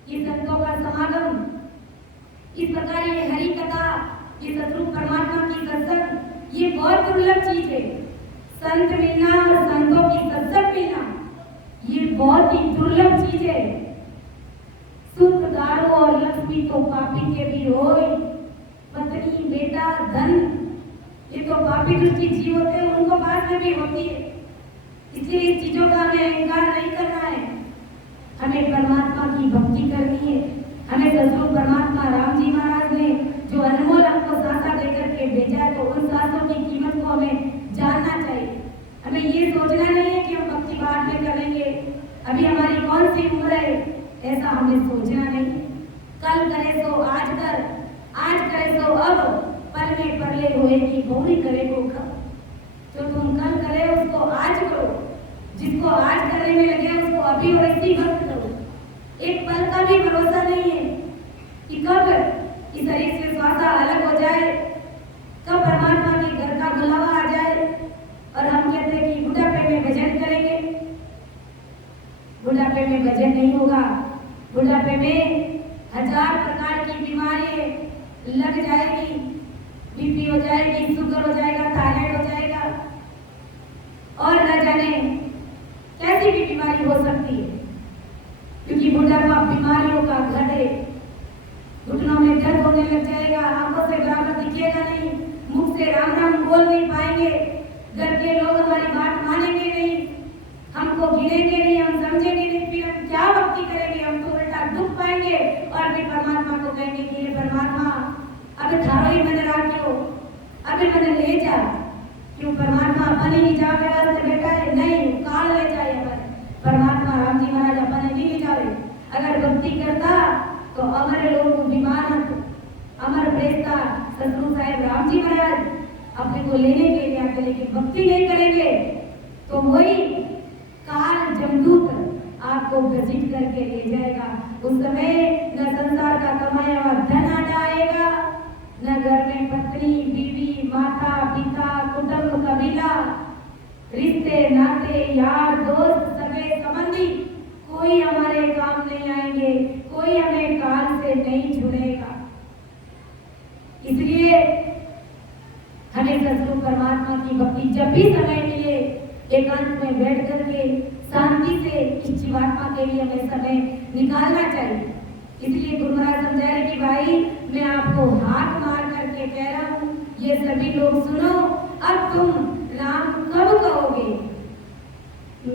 ये संतों का समागम, इस प्रकार ये हरि कथा, ये सतरूप परमात्मा की सत्संग, ये बहुत दुर्लभ चीज है। संत मिलना और संतों की सत्संग मिलना ये बहुत ही दुर्लभ चीज है। शुद्ध दारू और लक्ष्मी तो पापी के भी होए, पत्नी बेटा धन ये तो पापी दृष्टि जीव होते हैं, उनको पास में भी होती है। इसलिए इस चीजों का हमें इनकार नहीं करना है, हमें परमात्मा की भक्ति करनी है। हमें सतरूप परमात्मा राम जी महाराज ने जो अनमोल हमको सांसा देकर के भेजा है, तो उन सांसों की कीमत को हमें जानना चाहिए। हमें ये सोचना नहीं है कि हम भक्ति बाद में करेंगे, अभी हमारी कौन सी उम्र है, ऐसा हमें सोचना नहीं। कल करे तो आज कर, आज करे तो अब, पल में परले होएगी बहुरी करे को कब। जो तुम कल करे उसको आज करो, जिसको आज करने में लगे उसको अभी और इसी वक्त करो। एक पल का भी भरोसा नहीं है कि कब इस शरीर से श्वासा अलग हो जाए, कब परमात्मा के घर का बुलावा आ जाए और हम कहते हैं कि बुढ़ापे में भजन करेंगे। बुढ़ापे में भजन नहीं होगा, बुढ़ापे में 1000 प्रकार की बीमारियां लग जाएगी, बीपी हो जाएगी, शुगर हो जाएगा, थायराइड हो जाएगा और न जाने कैसी भी बीमारी हो सकती है, क्योंकि बुढ़ापा बीमारियों का घर है। घुटनों में दर्द होने लग जाएगा, आंखों से बराबर दिखेगा नहीं, मुख से राम राम बोल नहीं पाएंगे, घर के लोग हमारी बात मानेंगे नहीं, हमको गिनेंगे नहीं, हम समझेंगे नहीं, फिर हम क्या भक्ति करेंगे, हम तो उल्टा दुख पाएंगे और फिर परमात्मा को कहेंगे कि ये परमात्मा अभी थारो ही मैंने राखियो, अभी मैंने ले जा। क्यों परमात्मा अपने ही जावे वास्ते बैठा है? नहीं, काल ले जाए। परमात्मा राम जी महाराज अपने नहीं ले जावे। अगर भक्ति करता तो अमर लोग बीमार, अमर प्रेता सतगुरु साहेब राम जी महाराज अपने को लेने के लिए आते, लेकिन भक्ति नहीं करेंगे तो वही काल जमदूत आपको घसीट करके ले जाएगा। उस समय न संसार का कमाया हुआ धन आ जाएगा, न घर में पत्नी बीवी रिश्ते नाते यार दोस्त सगे संबंधी कोई हमारे काम नहीं आएंगे, कोई हमें काल से नहीं छुड़ेगा। इसलिए हमें सदगुरु परमात्मा की भक्ति जब भी समय मिले एकांत में बैठ करके शांति से इस जीवात्मा के लिए हमें समय निकालना चाहिए। इसलिए गुरु महाराज समझा रहे कि भाई मैं आपको हाथ मार करके कह रहा हूँ, ये सभी लोग सुनो, अब तुम राम कब कहोगे?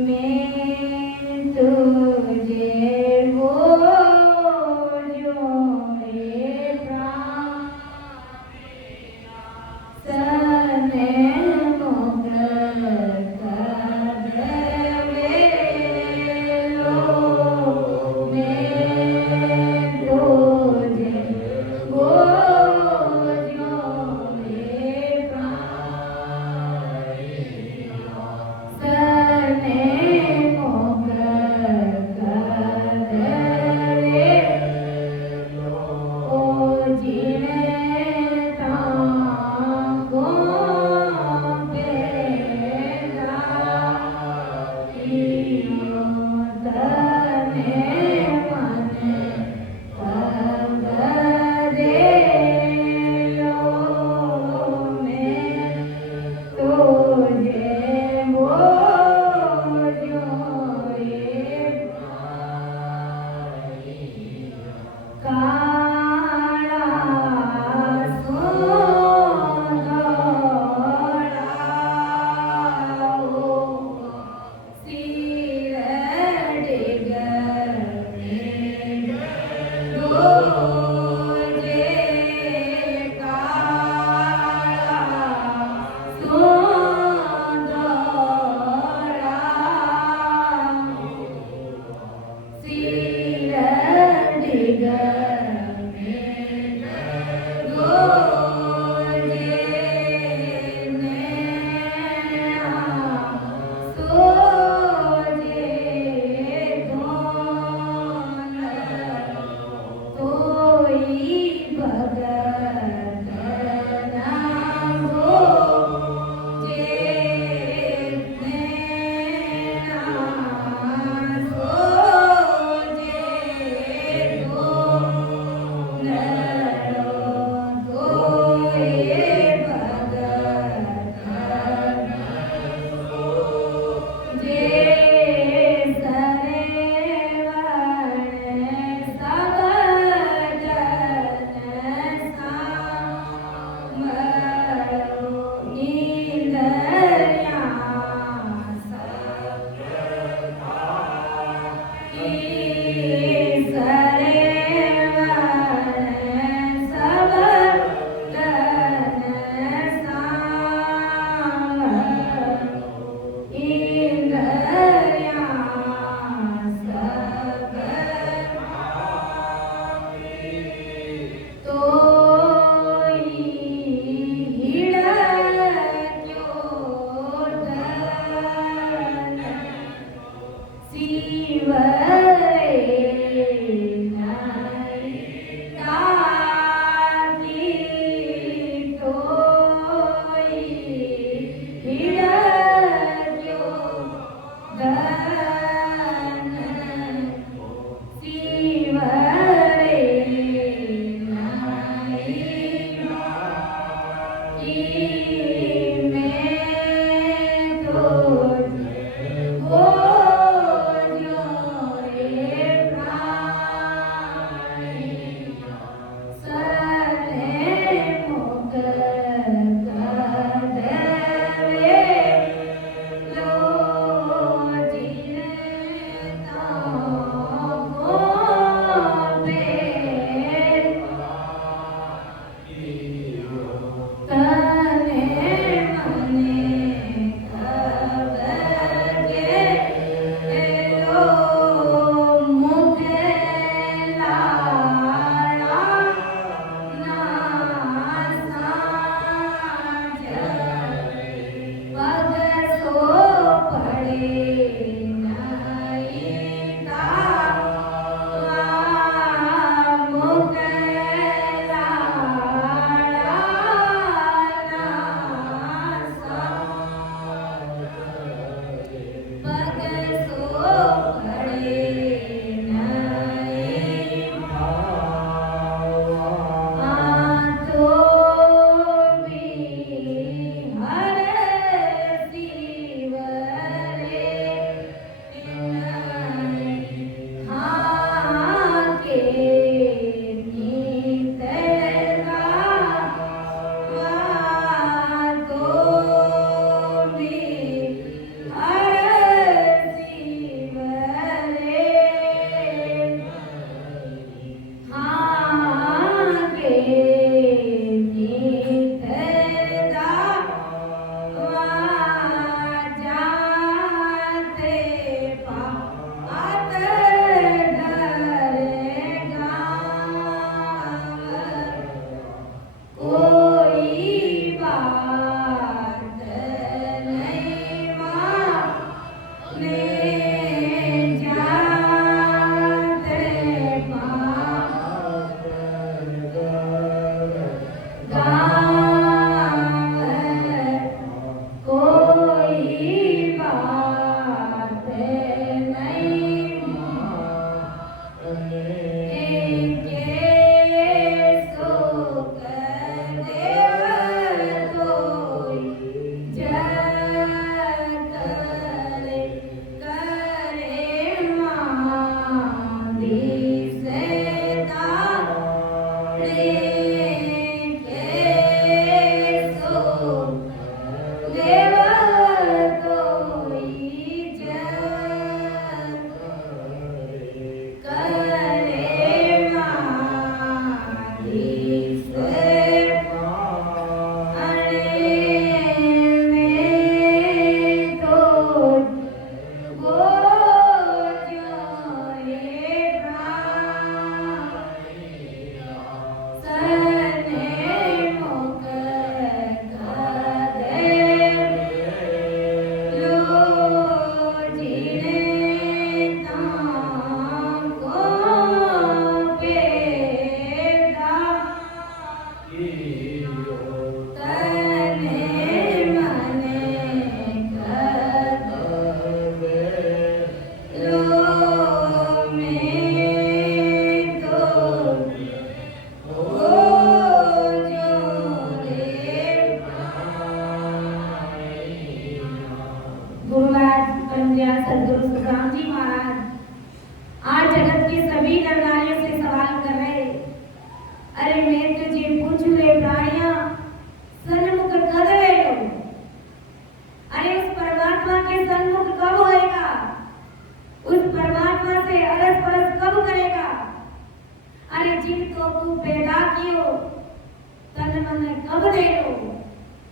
मैं तुझे वो जो मेरे प्राण सने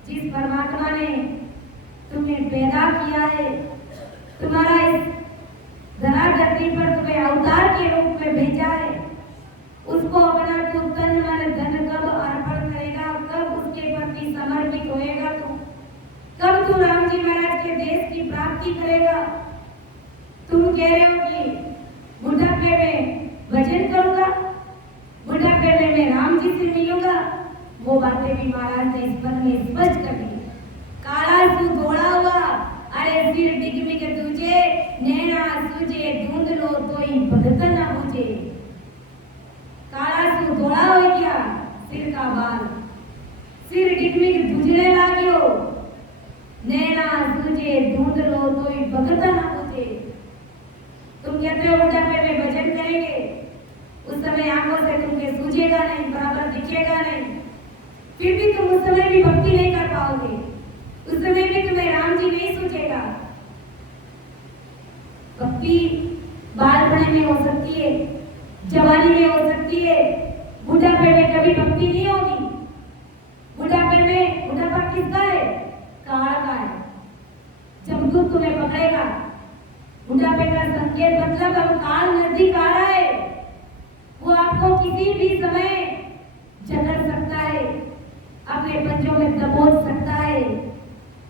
जिस परमात्मा ने तुम्हें पैदा किया है, तुम्हारा इस धरा धरती पर तुम्हें अवतार के रूप में भेजा है, उसको अपना तू तन मन धन कब अर्पण करेगा, कब उसके प्रति समर्पित होएगा, कब तू राम जी महाराज के देश की प्राप्ति करेगा। तुम कह रहे हो कि बुढ़ापे में भजन करूंगा, बुढ़ापे में मैं राम जी से मिलूंगा, वो बातें भी महाराज ने इस पर में स्पष्ट कर दी। काला तू दौड़ा हुआ, अरे सिर डिगमिग तुझे, नैना सूझे ढूंढ लो तोई भगत न पूछे। काला तू दौड़ा हो क्या, सिर का बाल, सिर डिगमिग बुझने लागियो, नैना सूझे ढूंढ लो तोई भगत न पूछे। तुम कहते हो बुढ़ापे में भजन करेंगे, उस समय आंखों से तुमके सूझेगा नहीं, बराबर दिखेगा नहीं, फिर भी तुम उस समय भी भक्ति नहीं कर पाओगे, उस समय भी तुम्हें राम जी नहीं सूझेगा। भक्ति बालपन में हो सकती है, जवानी में हो सकती है, बुढ़ापे में कभी भक्ति नहीं होगी। बुढ़ापे में, बुढ़ापा किसका है? काल का है। जब दुख तुम्हें पकड़ेगा, बुढ़ापे का संकेत मतलब अब काल नजदीक आ रहा है, वो आपको किसी भी समय जकड़ सकता है, अपने पंजों में दबोच सकता है।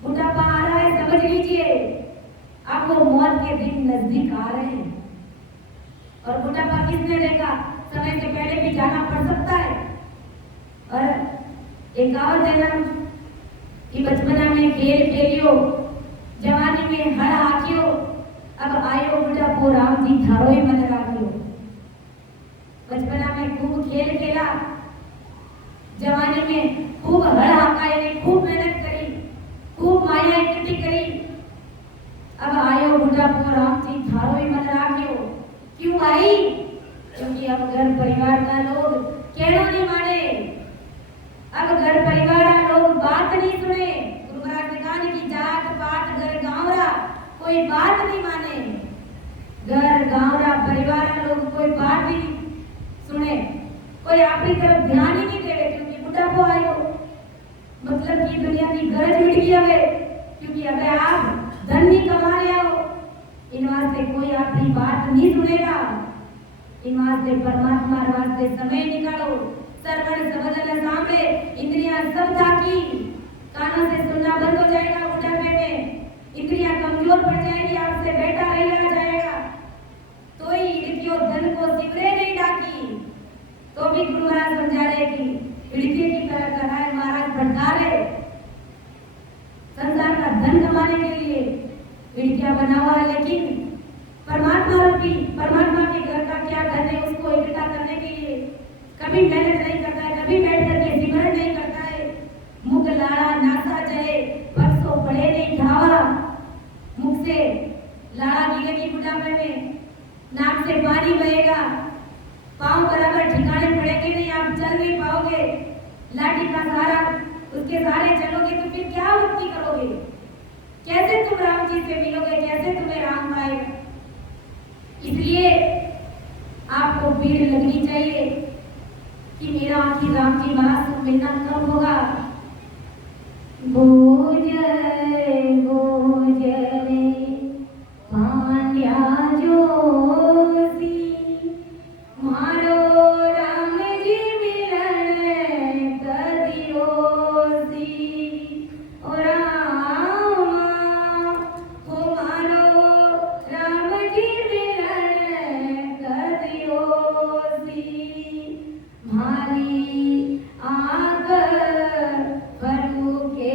बुढ़ापा आ रहा है, समझ लीजिए, आपको मौत के दिन नजदीक आ रहे हैं। और बुढ़ापा किसने देखा? समय से पहले भी जाना पड़ सकता है। और एक कहावत है ना कि बचपना में खेल खेलियो, जवानी में हड़ हाकियो, अब आयो बुढ़ापो राम जी थारो ही मन राखियो। बचपना में खूब खेल खेला, जवानी में खूब हड़ हाका, खूब मेहनत करी, खूब माया इकट्ठी करी, अब आयो बुढ़ापो राम जी थारो ही मन राखियो। क्यों आई? क्योंकि अब घर परिवार का लोग कहना नहीं माने, अब घर परिवार का लोग बात नहीं सुने। गुरु महाराज ने कहा कि जात पात घर गांवरा कोई बात नहीं माने, घर गांवरा परिवार का लोग कोई बात नहीं सुने, कोई आपकी तरफ ध्यान ही नहीं देवे, क्योंकि बुढ़ापो आयो, मतलब कि दुनिया की गरज मिट गई हवे, क्योंकि अब आप धन नहीं कमा रहे हो, इन वास्ते कोई आपकी बात नहीं सुनेगा। इन वास्ते परमात्मा वास्ते समय निकालो, श्रवण सबदन सामने, इंद्रियां सब थाकी, कानों से सुनना बंद हो जाएगा, बुढ़ापे में इंद्रियां कमजोर पड़ जाएगी, आपसे बैठा रह जाएगा, तो ही इड़कियों धन को सिमरे नहीं डाकी, तो भी गुरु महाराज समझा रहे कि इड़के की तरह कराए महाराज भटका रहे, संसार का धन कमाने के लिए इड़कियां बना हुआ, लेकिन परमात्मा रूपी परमात्मा के घर का क्या धन है, उसको इकट्ठा करने के लिए कभी मेहनत नहीं करता है, कभी बैठ करके सिमरन नहीं करता है। मुख लाड़ा नासा चले, परसों पड़े नहीं ढावा, मुख से लाड़ा गिरेगी बुढ़ापे में, नाक से पानी बहेगा, पांव बराबर ठिकाने पड़ेंगे नहीं, आप चल नहीं पाओगे, लाठी का सहारा, उसके सहारे चलोगे तो फिर क्या भक्ति करोगे? कैसे तुम राम जी से मिलोगे? कैसे तुम्हें राम पाएगा? इसलिए आपको भीड़ लगनी चाहिए कि मेरा आखिर राम जी महाराज से मिलना कब होगा। बोझले पांड्या जोशी, मारो राम जी मिलन कदियोसी, ओ रामा हो मारो राम जी मिलन कदियोसी, मारी आंख प्रभु के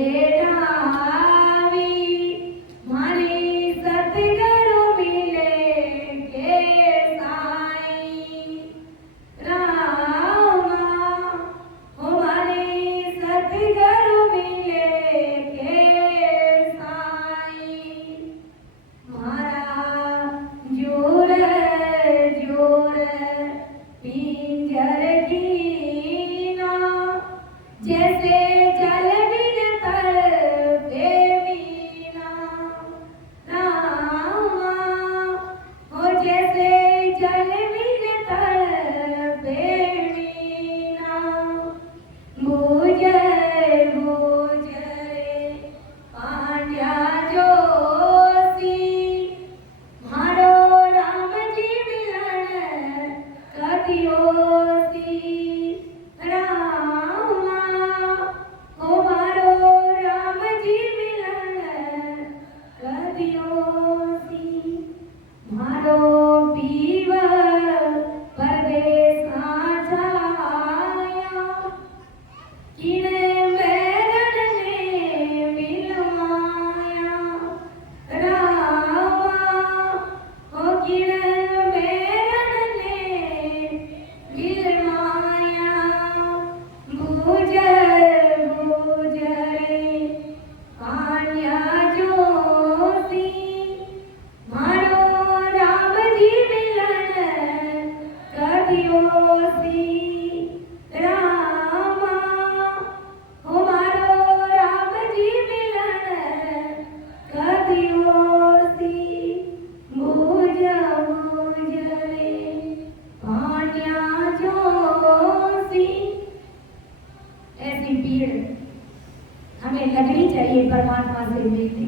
हमें लगनी चाहिए परमात्मा से मिलने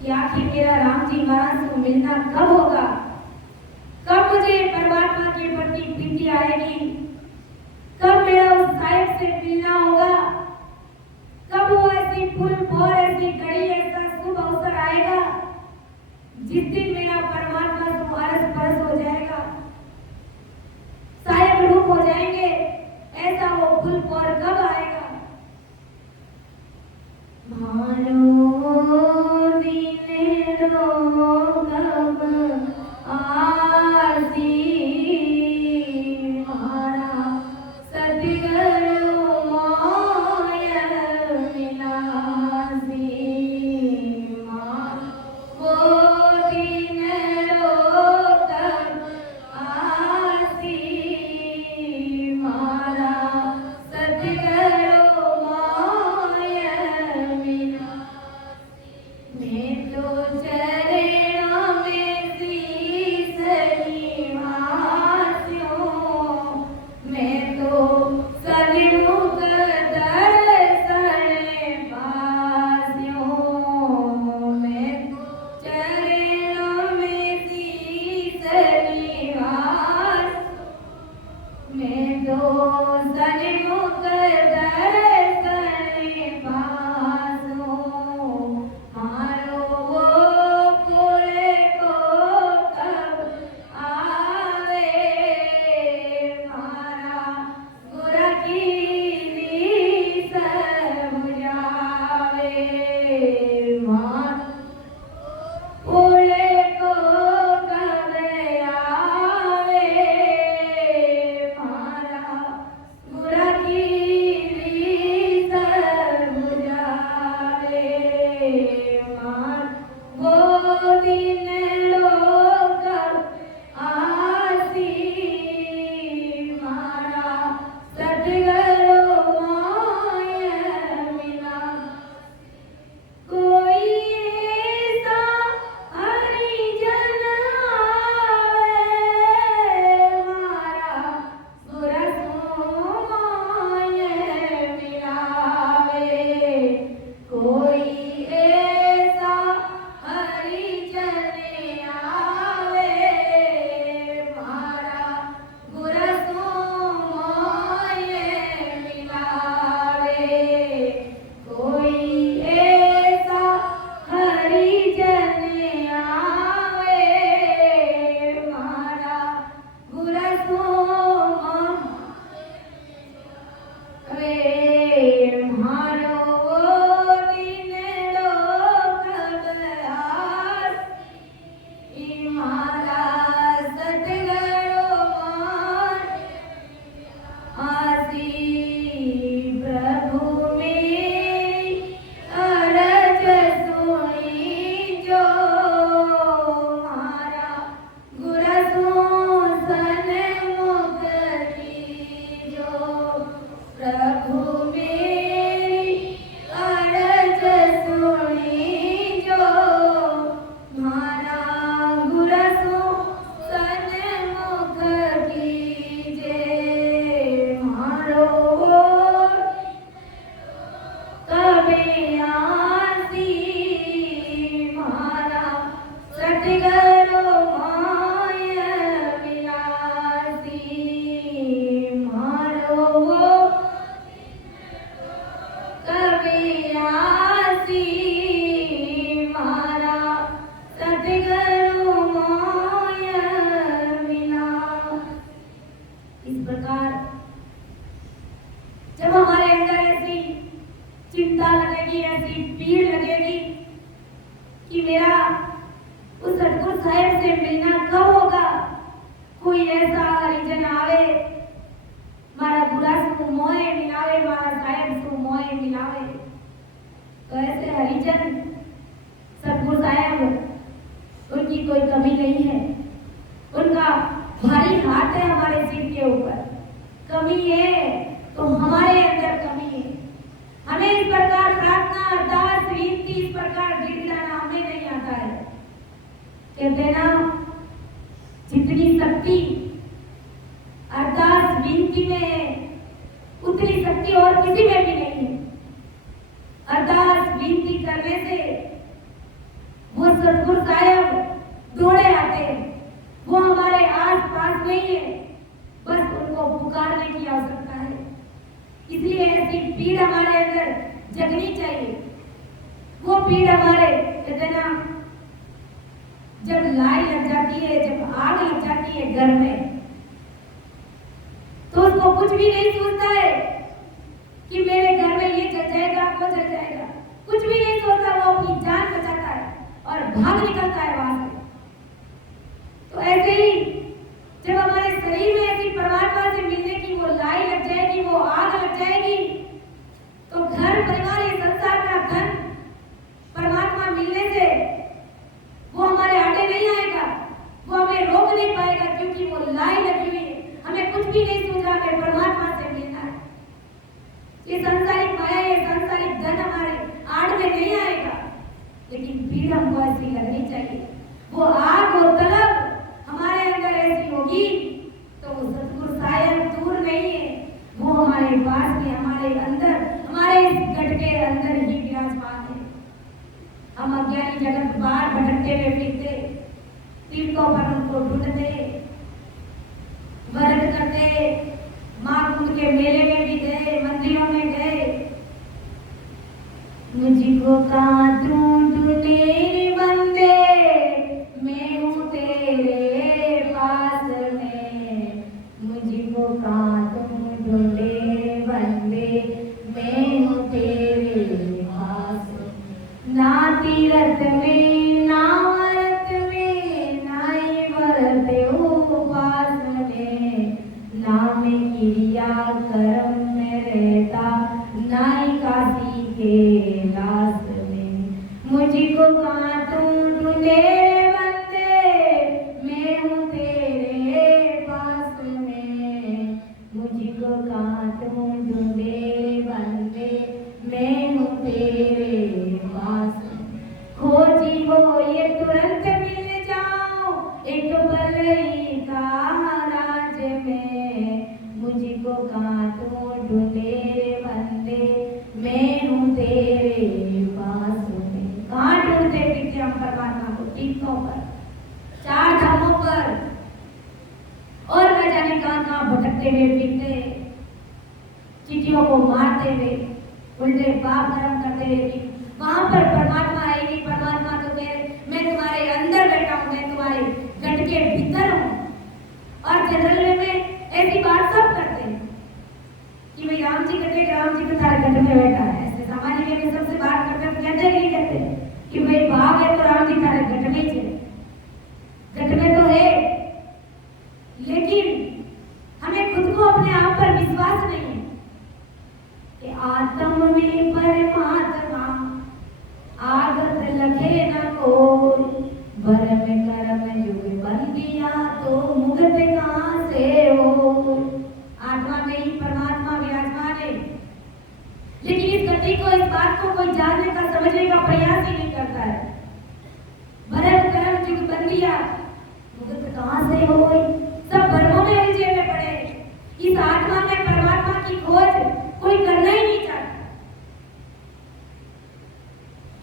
कि आखिर मेरा राम जी महाराज से मिलना कब होगा, कब मुझे परमात्मा के प्रति प्रीति आएगी, कब मेरा उस साहिब से मिलना होगा, कब वो ऐसी फूल और ऐसी घड़ी ऐसा शुभ अवसर आएगा जिस दिन मेरा परमात्मा से आरस परस हो जाएगा, साहिब रूप हो जाएंगे, ऐसा वो फूल और कब आएगा। करने से वो सतगुरु साहब दौड़े आते हैं। वो हमारे आस पास नहीं है, बस उनको पुकारने की आवश्यकता है। इसलिए ऐसी पीड़ हमारे अंदर जगनी चाहिए। वो पीड़ हमारे कहते ना, जब लाई लग जाती है, जब आग लग जाती है घर में, तो उसको कुछ भी नहीं सोचता है कि मेरे घर में ये जल जाएगा, वो जल जाएगा, कुछ भी नहीं सोचता। वो अपनी जान बचाता है और भाग निकलता है वहां से। तो ऐसे ही जब हमारे शरीर में ऐसी परमात्मा से मिलने की वो लाई लग जाएगी, वो आग लग जाएगी, तो घर परिवार ये संसार का धन परमात्मा मिलने से वो हमारे आगे नहीं आएगा, वो हमें रोक नहीं पाएगा, क्योंकि वो लाई लगी हुई है। हमें कुछ भी नहीं सोचना, हमें परमात्मा से मिलना है। ये सांसारिक माया, ये सांसारिक धन हमारे आड़ में नहीं आएगा, लेकिन भीड़ हमको ऐसी लगनी चाहिए। वो आग, वो तलब हमारे अंदर ऐसी होगी तो वो सतगुरु साहब दूर नहीं है, वो हमारे पास में, हमारे अंदर, हमारे इस गढ़ के अंदर ही विराजमान है। हम अज्ञानी जगत बाहर भटकते हुए फिरते, तीर्थों पर उनको ढूंढते, व्रत करते, माँ कुंड के मेले में भी गए, मंदिरों में गए। मुझको कहाँ ढूंढे बंदे, मैं हूँ तेरे पास में। मुझको कहाँ ढूंढे बंदे, मैं हूँ तेरे पास में। ना तीरथ में, ना व्रत में, ना ही व्रत उपास में, ना मैं क्रिया कर्म में रहता, ना ही काशी के लाश में। मुझको कहाँ ढूंढे बंदे, मैं हूँ तेरे पास में। मुझको कहाँ ढूंढे बंदे, मैं हूँ तेरे पास में। खोजी वो ये तुरंत मिल जाओ, एक पल ही का राज में। मुझको कहाँ ढूंढे बंदे, मैं हूँ तेरे पास में। कहाँ ढूंढते फिरते हम परमात्मा को? तीर्थों पर, चार धामों पर, और न जाने कहाँ कहाँ भटकते हुए फिरते, चीटियों को मारते हुए, उल्टे पाप कर्म करते हुए। वहां पर परमात्मा आएगी। परमात्मा तो कहे मैं तुम्हारे अंदर बैठा हूँ, मैं तुम्हारे गढ़ के भीतर हूँ। और जनरल में ऐसी बात सब करते हैं कि भाई राम जी कहते हैं, राम जी तो तारे गढ़ में बैठा है। ऐसे सामान्य में सबसे बात करते हैं, कहते हैं नहीं कहते कि भाई भाव है तो राम जी तारे गढ़ में ही, गढ़ में तो है, लेकिन हमें खुद को अपने आप पर विश्वास नहीं है कि आत्म में परमात्मा आगत लगे न कोई। भरम करम युग बंदिया तो मुक्त कहाँ से हो। आत्मा में ही परमात्मा विराजमान है, लेकिन इस गति को, इस बात को कोई जानने का, समझने का प्रयास ही नहीं करता है। भरम करम युग बंदिया, मुक्त कहाँ से हो। सब भरमों में उलझे हुए पड़े। इस आत्मा में परमात्मा की खोज कोई करना ही नहीं चाहता।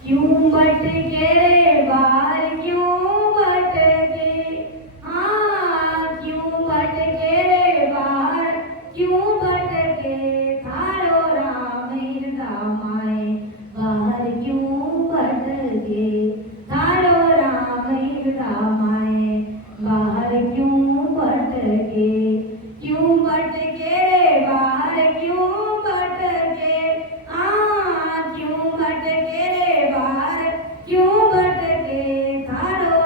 क्यों भटके रे बाहर, क्यों भटके, हाँ क्यों भटके रे बाहर, क्यों भटके थारो राम हृदय बाहर, क्यों भटके थारो राम हृदय बाहर, क्यों भटके, क्यों भटके रे बाहर, क्यों भटके, हाँ क्यों भटके रे बाहर, क्यों भटके थारो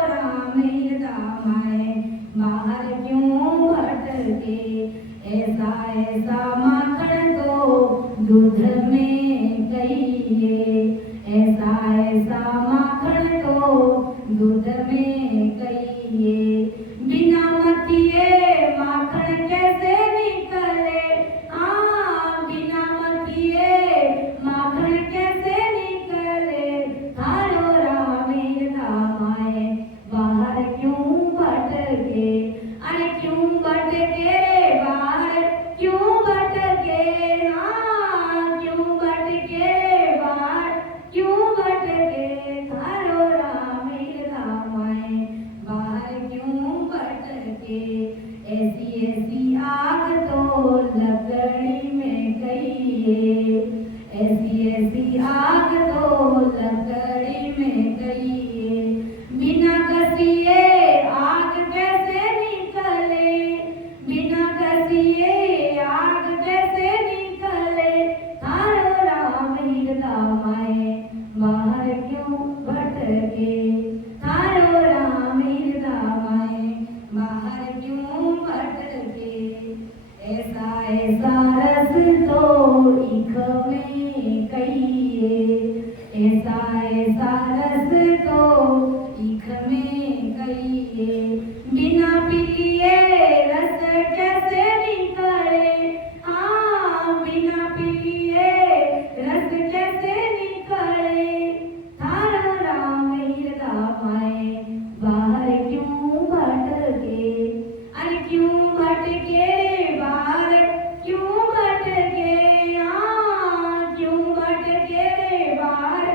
बार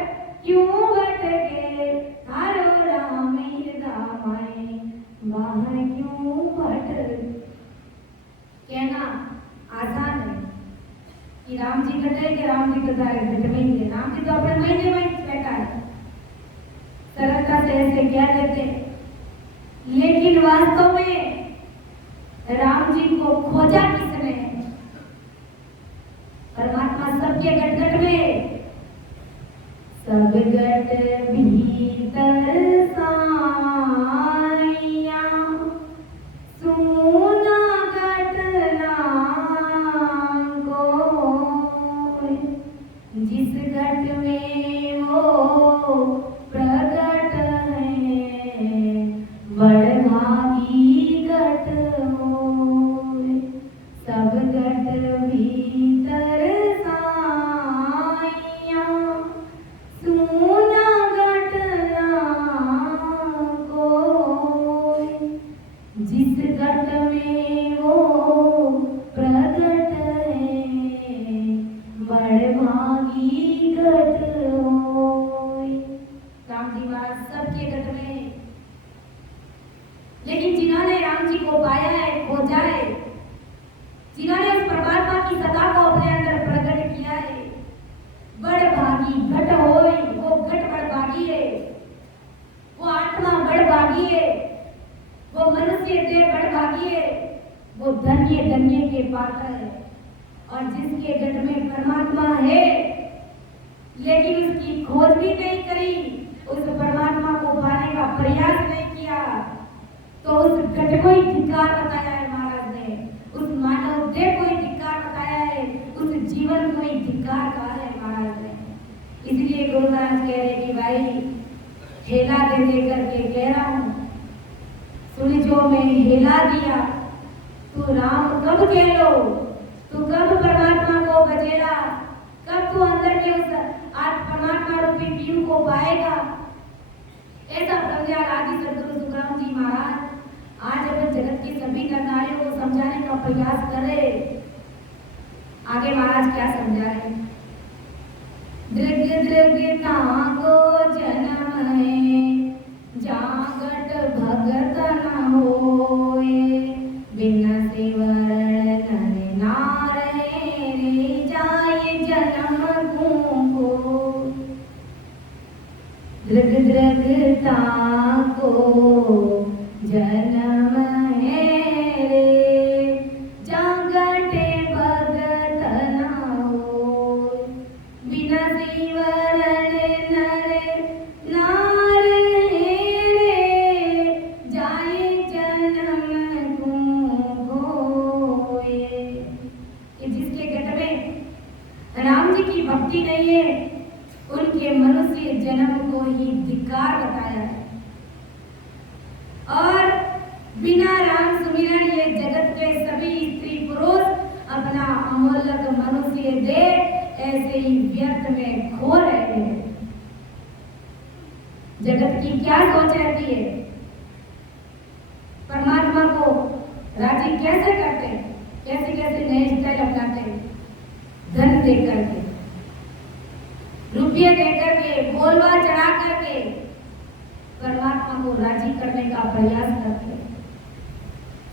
क्यों भटके थारो राम दामाए बाहर क्यों भटके। कहना आसान है कि राम जी कटे कि राम जी कटा है, घटमेंगे राम जी तो अपने महीने में बैठा है, सरलता से ऐसे कह देते, लेकिन वास्तव में राम जी को खोजा किसने? परमात्मा सबके घट घट में, सब घट भीतर साइया सुना घट नाम को, जिस घट में वो प्रगट है बड़भागी घट होय। सब घट भीतर साइया सुना घट नाम कोय, जिस घट में वो प्रगट है बड़भागी घट होय। राम जी महाराज सबके घट में, लेकिन जिन्होंने राम जी को पाया है, खोजा है, जिन्होंने उस परमात्मा की सत्ता को अपने अंदर प्रकट किया है, बड़भागी घट होय। वो घट बड़भागी है, वो आत्मा बड़भागी है, वो मनुष्य देह बड़भागी है, वो धन्य धन्य के पात्र है। और जिसके घट में परमात्मा है लेकिन उसकी खोज भी नहीं करी, उस परमात्मा को पाने का प्रयास नहीं किया, तो उस घट को ही धिक्कार बताया है महाराज ने, उस मानव देह को ही धिक्कार बताया है, उस जीवन को ही धिक्कार कहा है महाराज ने। इसलिए गुरु महाराज कह रहे कि भाई हेला दे दे करके कह रहा हूँ, सुन जो मैं हेला दिया, तू राम कब कह लो, तू कब परमात्मा को बचेगा, कब तू अंदर के उस आज परमात्मा रूपी पीयू को पाएगा। ऐसा प्रज्ञा आदि सदगुरु सुखराम जी महाराज आज अगर जगत की सभी नरनारियों को समझाने का प्रयास करे, आगे महाराज क्या समझा रहे? दृग दृग ताको जन्म है, जागट भगत न होए, बिना सिवरण नर नार रे जाए जन्म को। दृग दृग ताको जन्म है रे, जागटे भगत न होय, बिना सिवरण नर नार रे जाए जन्म को होय। कि जिसके घट में राम जी की भक्ति नहीं है, उनके मनुष्य जन्म को ही धिक्कार बताया है। और बिना राम सुमिरन ये जगत के सभी स्त्री पुरुष अपना अमूल्य मनुष्य देह ऐसे ही व्यर्थ में खो रहे हैं। जगत की क्या सोच रहती है? परमात्मा को राजी कैसे करते, कैसे कैसे नए स्टाइल अपनाते, धन दे करके, रुपये दे करके, बोलवा चढ़ा करके परमात्मा को राजी करने का प्रयास करते।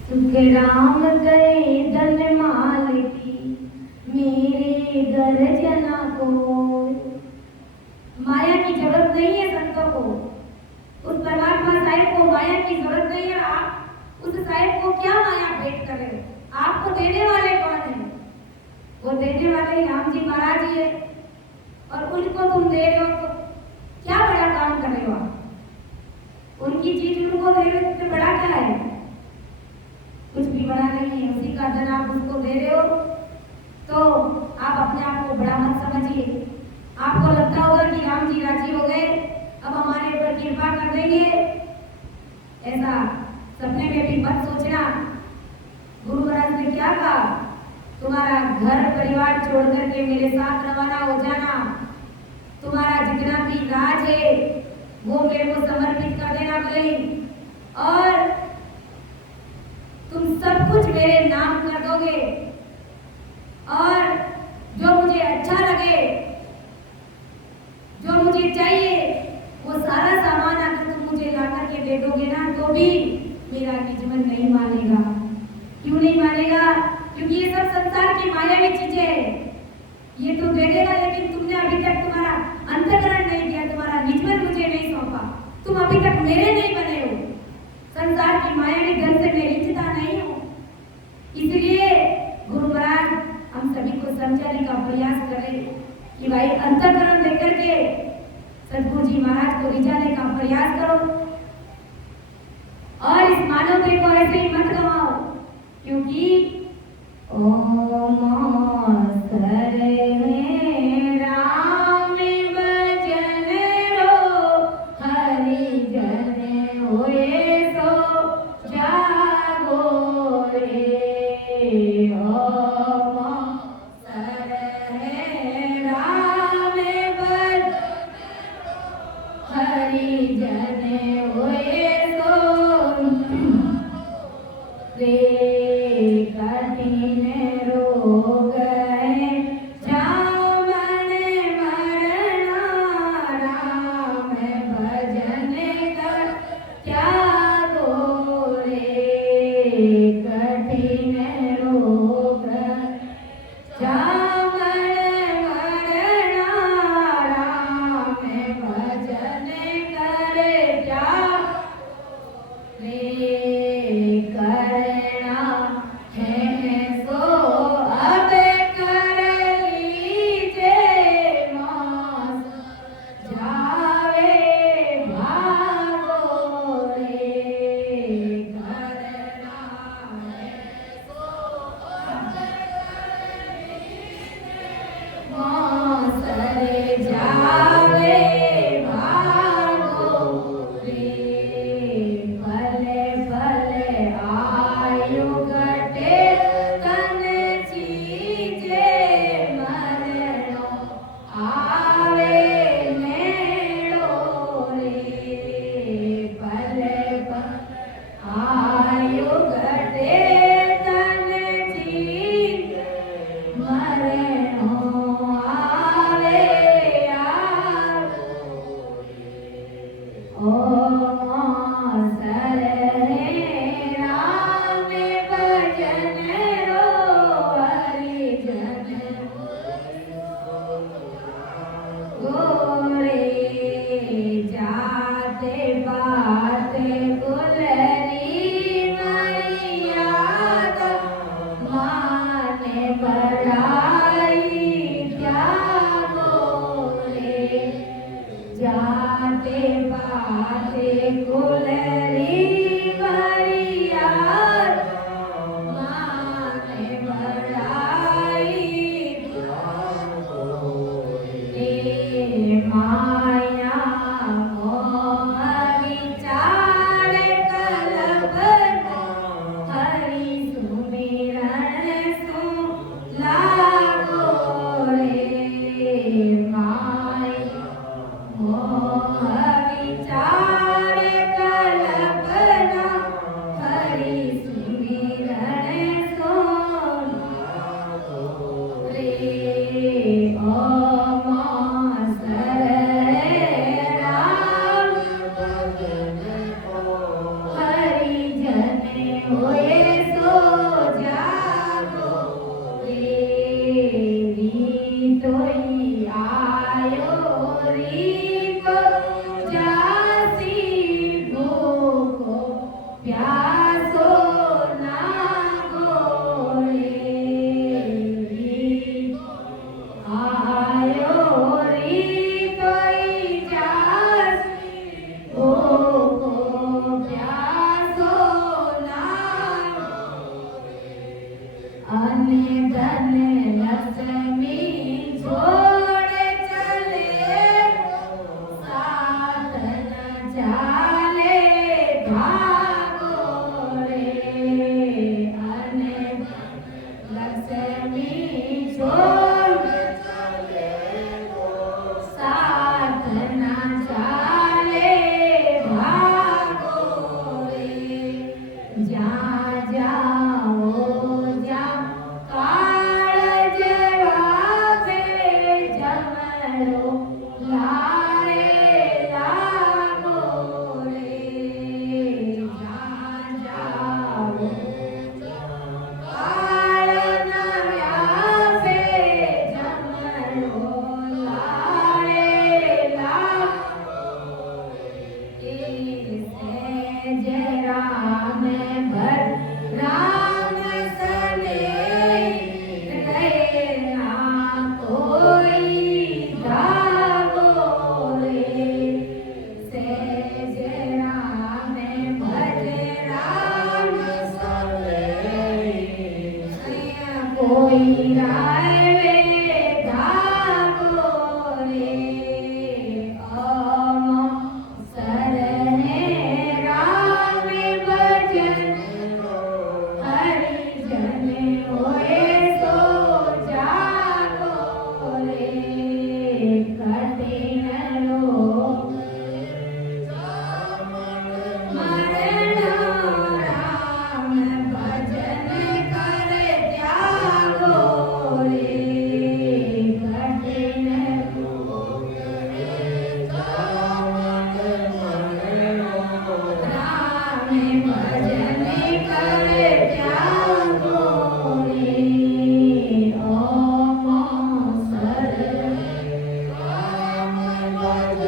सुख राम गए धन माल की, मेरे घर जना को। माया की जरूरत नहीं है संतों को, उस परमात्मा साहिब को माया की जरूरत नहीं है। आप उस साहिब को क्या माया भेंट कर रहे हो? आपको देने वाले कौन है? वो देने वाले राम जी महाराज जी है, और उनको तुम दे रहे हो तो क्या बड़ा काम कर रहे हो आप? उनकी चीज उनको दे रहे हो तो बड़ा क्या है? कुछ भी बड़ा नहीं है। उसी का धन आप उसको दे रहे हो तो आप अपने आप को बड़ा मत समझिए। आपको लगता होगा कि राम जी राजी हो गए, अब हमारे ऊपर कृपा कर देंगे, ऐसा सपने में भी मत सोचना। गुरु महाराज ने क्या कहा? तुम्हारा घर परिवार छोड़ करके मेरे साथ रवाना हो जाना, तुम्हारा जितना भी राज है वो मेरे को समर्पित कर देना बोले, और तुम सब कुछ मेरे नाम कर दोगे, और जो मुझे अच्छा लगे, जो मुझे चाहिए वो सारा सामान अगर तुम मुझे ला करके दे दोगे ना तो भी मेरा निजमन नहीं मानेगा। क्यों नहीं मानेगा? क्योंकि ये सब संसार की मायावी चीजें है। ये तो दे देगा लेकिन तुमने अभी तक तुम्हारा अंतःकरण नहीं किया, तुम्हारा निजमन मुझे नहीं सौंपा, तुम अभी तक मेरे नहीं बने हो, संसार की मायावी धन से मैं रिंचता नहीं हूँ। इसलिए गुरु महाराज हम सभी को समझाने का प्रयास करें कि भाई अंतःकरण लेकर के सदगुरु जी महाराज को रिझाने का प्रयास करो और इस मानवते को ऐसे ही मत गवाओ, क्योंकि ओम सरे राम भजन रो हरि जन होए सो जागो रे। ओम सरे राम भजन हरि जन होए सो रे। कठिन रोग है जामन मरना, राम भजन कर त्यागो रे। कठिन रोग जामन मरना, राम भजन कर त्यागो रे। करना है सो अब कर लीजे, मास जावे भागो रे। करना है सो अब कर लीजे, मास रे जावे भागो रे। भले भले आयु घटे तन चीजे, मरणो आवे नेड़ो रे। भले भले आयु घटे तन चीजे, मरणो आवे ओम सरे राम भजन रो हरि जन गोरे। जाते बाते गुलरी मरियाद, माने बड़ाई त्यागो रे। जाते बाते गुलरी मरियाद, माने बड़ाई रे। माया मोह विचार कलप, हरि सुमिरन सु लागो रे। माया मोह विचार कलप,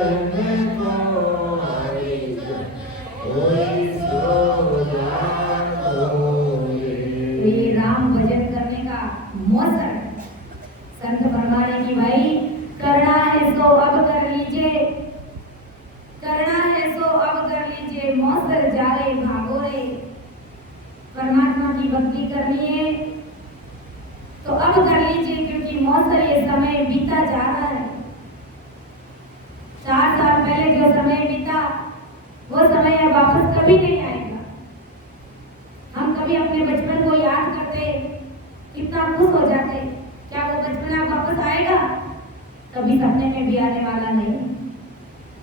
ये राम भजन करने का मौसम संत फरमाने की भाई करना है सो अब कर लीजिए, करना है सो अब कर लीजिए, मौसर जाले भागो रे। परमात्मा की भक्ति करनी है तो अब कर लीजिए, क्योंकि मौसर ये समय बीता जा रहा है। 4 साल पहले जो समय बीता वो समय अब वापस कभी नहीं आएगा। हम कभी अपने बचपन को याद करते कितना खुश हो जाते, क्या वो बचपन अब वापस आएगा? कभी सपने में भी आने वाला नहीं।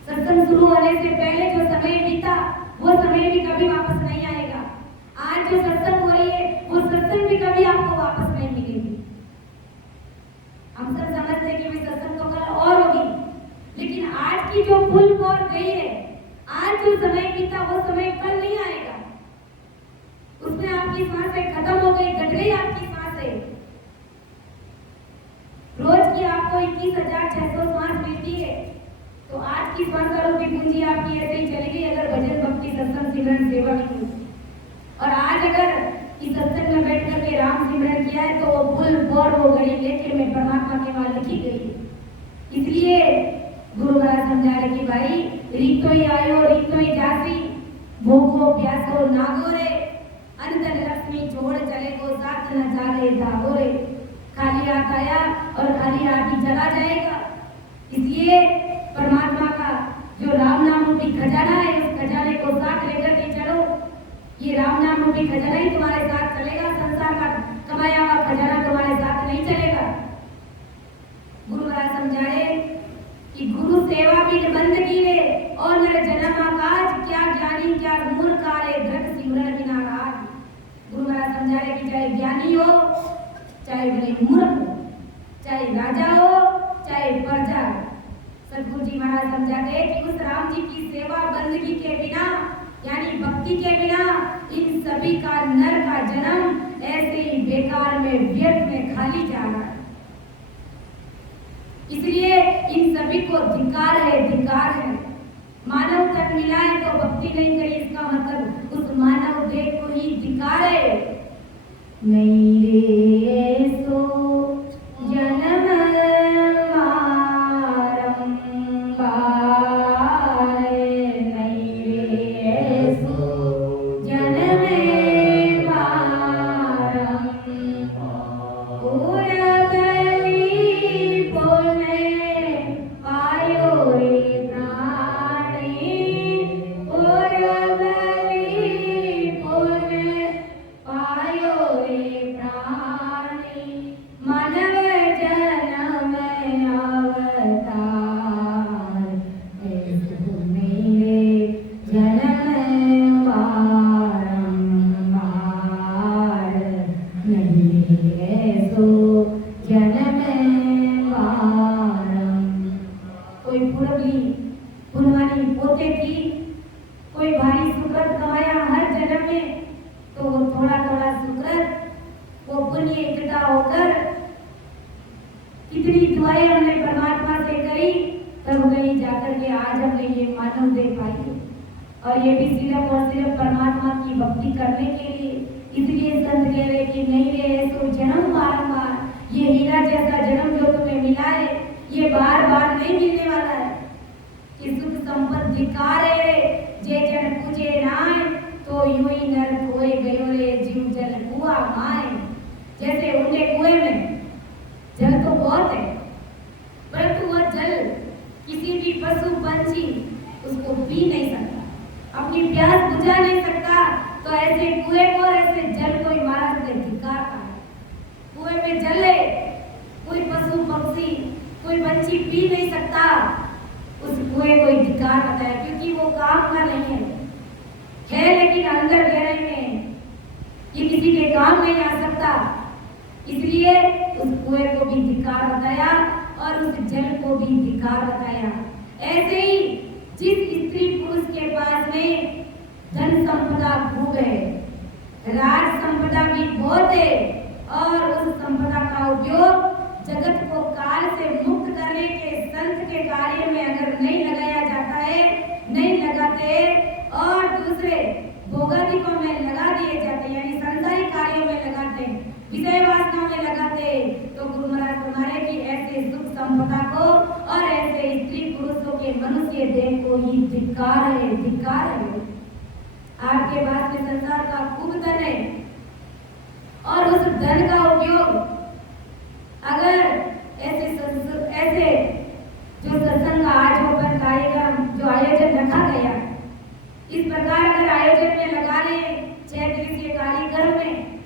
सत्संग शुरू होने से पहले जो समय बीता वो समय भी कभी वापस नहीं आएगा। आज जो सत्संग हो रही है वो सत्संग भी कभी आपको वापस नहीं मिलेगी। हम सब समझते कि मैं सत्संग तो कल और होगी, लेकिन आज की जो फुल और गई है, आज जो समय बीता वो समय कल नहीं आएगा। उसमें आपकी सांसें खत्म हो गई, घट गई आपकी सांसें। रोज की आपको 21,600 सांस मिलती है, तो आज की सांस रूपी पूंजी आपकी ऐसे ही चलेगी अगर भजन भक्ति सत्संग सिमरन सेवा भी की। और आज अगर इस सत्संग में बैठ करके राम सिमरन किया है तो वो फुल और वो घड़ी लेखे में परमात्मा के वहां लिखी गई। इसलिए गुरु महाराज समझा रहे कि भाई रीतो ही आयो रीतो ही जासी, भूखो प्यासो नागो रे, अंतन लक्ष्मी छोड़ चले को साथ न जाले जागो रे। खाली हाथ आया और खाली हाथ ही चला जाएगा। इसलिए परमात्मा का जो राम नाम रूपी खजाना है, उस खजाने को साथ लेकर के चलो। ये राम नाम रूपी खजाना ही तुम्हारे साथ चलेगा, संसार का कमाया हुआ खजाना तुम्हारे साथ नहीं चलेगा। गुरु महाराज समझाए कि गुरु सेवा बिन बंदगी रे, और नर जन्म आकाज, क्या ज्ञानी क्या मूर्ख रे, धृत सिमरन बिना राज। गुरु महाराज समझा रहे कि चाहे ज्ञानी हो, चाहे भले मूर्ख हो, चाहे राजा हो, चाहे प्रजा हो, सदगुरु जी महाराज समझाते हैं कि उस राम जी की सेवा बंदगी के बिना, यानी भक्ति के बिना, इन सभी का नर का जन्म ऐसे ही बेकार में, व्यर्थ में, खाली जा रहा है। इसलिए इन सभी को धिक्कार है, धिक्कार है। मानव तक मिला है तो भक्ति नहीं करी, इसका मतलब उस मानव देह को ही धिक्कार है। नहीं रे सो जन्म कितनी दुआएं हमने परमात्मा से करी, तब कहीं जाकर के आज हमने ये मानव दे पाई, और ये भी सिर्फ और सिर्फ परमात्मा की भक्ति करने के लिए। इसलिए संत कह रहे कि नहीं रे ऐसो जन्म बारंबार, ये हीरा जैसा जन्म जो तुम्हें मिला है ये बार बार नहीं मिलने वाला है। कि सुख संपत्ति धिक्कार रे, जे जन पूजे नाय, तो यूं ही नर खोए गयो रे, जीव जल कुआ माए। जैसे उनके कुएं में जल तो बहुत है, परंतु वह जल किसी भी पशु पंछी उसको पी नहीं सकता, अपनी प्यास बुझा नहीं सकता। तो ऐसे कुएं को, ऐसे जल को महाराज ने धिक्कार कहा। कुएं में जल है, कोई पशु पक्षी कोई पंछी पी नहीं सकता, उस कुएं को धिक्कार बताया, क्योंकि वो काम का नहीं है लेकिन अंदर गहराई में ये किसी के काम नहीं आ सकता। इसलिए उस कुएं को भी धिक्कार बताया और उस जल को भी धिक्कार बताया। ऐसे ही जिस स्त्री पुरुष के पास में धन संपदा खूब है, राज संपदा भी बहुत है, और उस संपदा का उपयोग जगत को काल से मुक्त करने के संत के कार्य में अगर नहीं लगाया के मनुष्य देह को ही धिक्कार है, धिक्कार है। आपके पास में संसार का खूब धन है और उस धन का उपयोग अगर ऐसे जो सत्संग आज ओपन कार्यक्रम जो आयोजन रखा गया, इस प्रकार अगर आयोजन में लगा ले 6 दिवसीय कार्यक्रम में,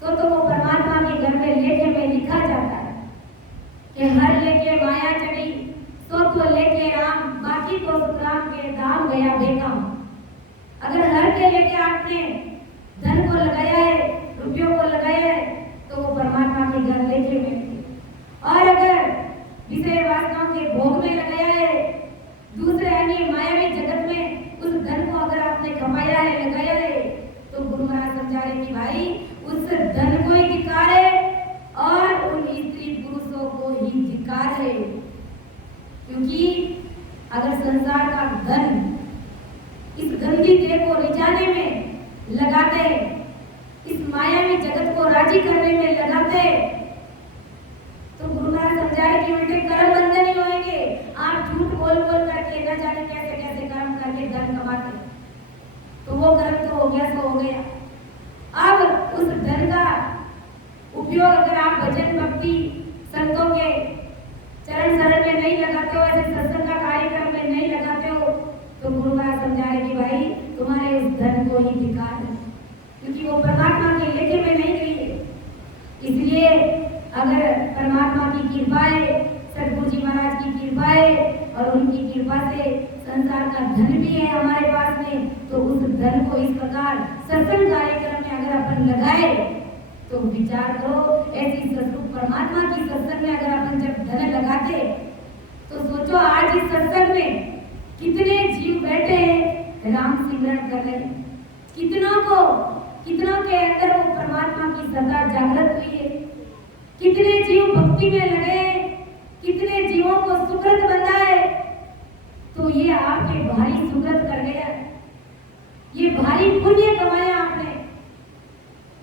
तो वो परमात्मा के घर में लेखे में लिखा जाता है कि हर लेके माया चढ़ी, सो तो लेके राम, बाकी को राम के दाम गया बेकाम। अगर हर के लेके आपने धन को लगाया है, रुपयों को लगाया है, तो वो परमात्मा के घर लेके में, और अगर विषय वासनाओं के भोग में लगाया है, दूसरे अन्य मायावी जगत में उस धन को अगर आपने कमाया है, लगाया है, तो गुरु महाराज समझा रहे कि भाई उस धन को ही धिक्कार है और उन स्त्री पुरुषों को ही धिक्कार है। क्योंकि अगर संसार का धन इस गंदी देह को रिझाने में लगाते, इस मायावी जगत को राजी करने में लगाते, तो गुरु महाराज समझा रहे कि उल्टे कर्म बंधन ही होंगे। आप झूठ बोल बोल करके न जाने कैसे कैसे कर्म करके धन कमाते, तो वो कर्म तो हो गया सो हो गया। अब उस धन का उपयोग अगर आप भजन भक्ति संतों के चरण शरण में नहीं लगाते हो, ऐसे सत्संग का कार्यक्रम में नहीं लगाते हो, तो गुरु महाराज समझा रहे कि भाई तुम्हारे उस धन को ही धिक्कार है, क्योंकि वो परमात्मा के लेखे में नहीं गई है। इसलिए अगर परमात्मा की कृपा है, सदगुरु जी महाराज की कृपा है और उनकी कृपा से संसार का धन भी है हमारे पास में, तो उस धन को इस प्रकार सत्संग कार्यक्रम में अगर अपन लगाए, तो विचार करो ऐसी सत्संग परमात्मा की सत्संग में अगर अपन जब धन लगाते, तो सोचो आज इस सत्संग में कितने जीव बैठे हैं राम सिमरन कर रहे, कितनों के अंदर वो परमात्मा की सदा जागृत हुई है, कितने जीव भक्ति में लगे, कितने जीवों को सुकृत बंधा है। तो ये आपके भारी सुकृत कर गया, ये भारी पुण्य कमाया आपने।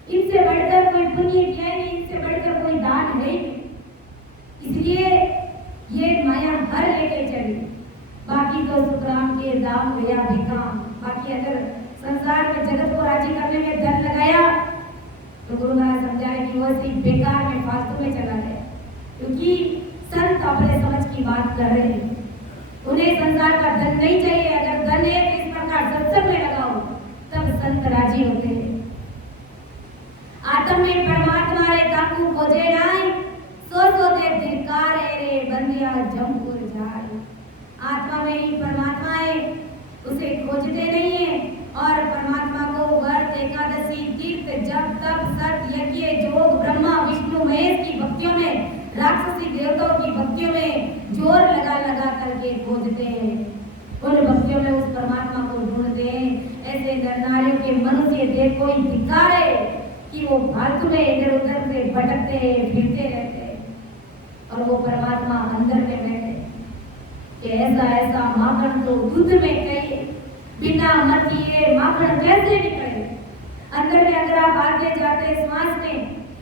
इनसे बढ़कर कोई पुण्य किया नहीं, इनसे बढ़कर कोई दान है नहीं। इसलिए ये माया हर लेके चली, बाकी तो सुखराम के दाम गया बेकाम। बाकी अगर संसार में जगत को राजी करने में धन लगाया, तो गुरु महाराज समझाए कि वो सिर्फ बेकार में फालतू में चला गया। क्योंकि संत अपने समझ की बात कर रहे हैं, उन्हें संसार का धन नहीं चाहिए। अगर धन है तो इस प्रकार सत्संग में लगाओ, तब संत राजी होते हैं। आत्म में परमात्मा रे ताकू खोजे नाई, सो दे धिक्कार रे बंदिया जमपुर जाए। आत्मा में ही परमात्मा है, उसे खोजते नहीं है। और परमात्मा को व्रत एकादशी तीर्थ जप तप सत यज्ञ जोग ब्रह्मा विष्णु महेश की भक्तियों में, राक्षसी देवताओं की भक्तियों में जोर लगा लगा करके खोजते हैं, उन भक्तियों में उस परमात्मा को ढूंढते हैं। ऐसे नर नारियों के मनुष्य देह को ही धिक्कार है कि वो फालतू में इधर उधर से भटकते फिरते रहते हैं, और वो परमात्मा अंदर में बैठे कि ऐसा माखन तो दूध में कहिए, बिना मतिए माखन कैसे निकले। अंदर में अगर आप आते जाते श्वास में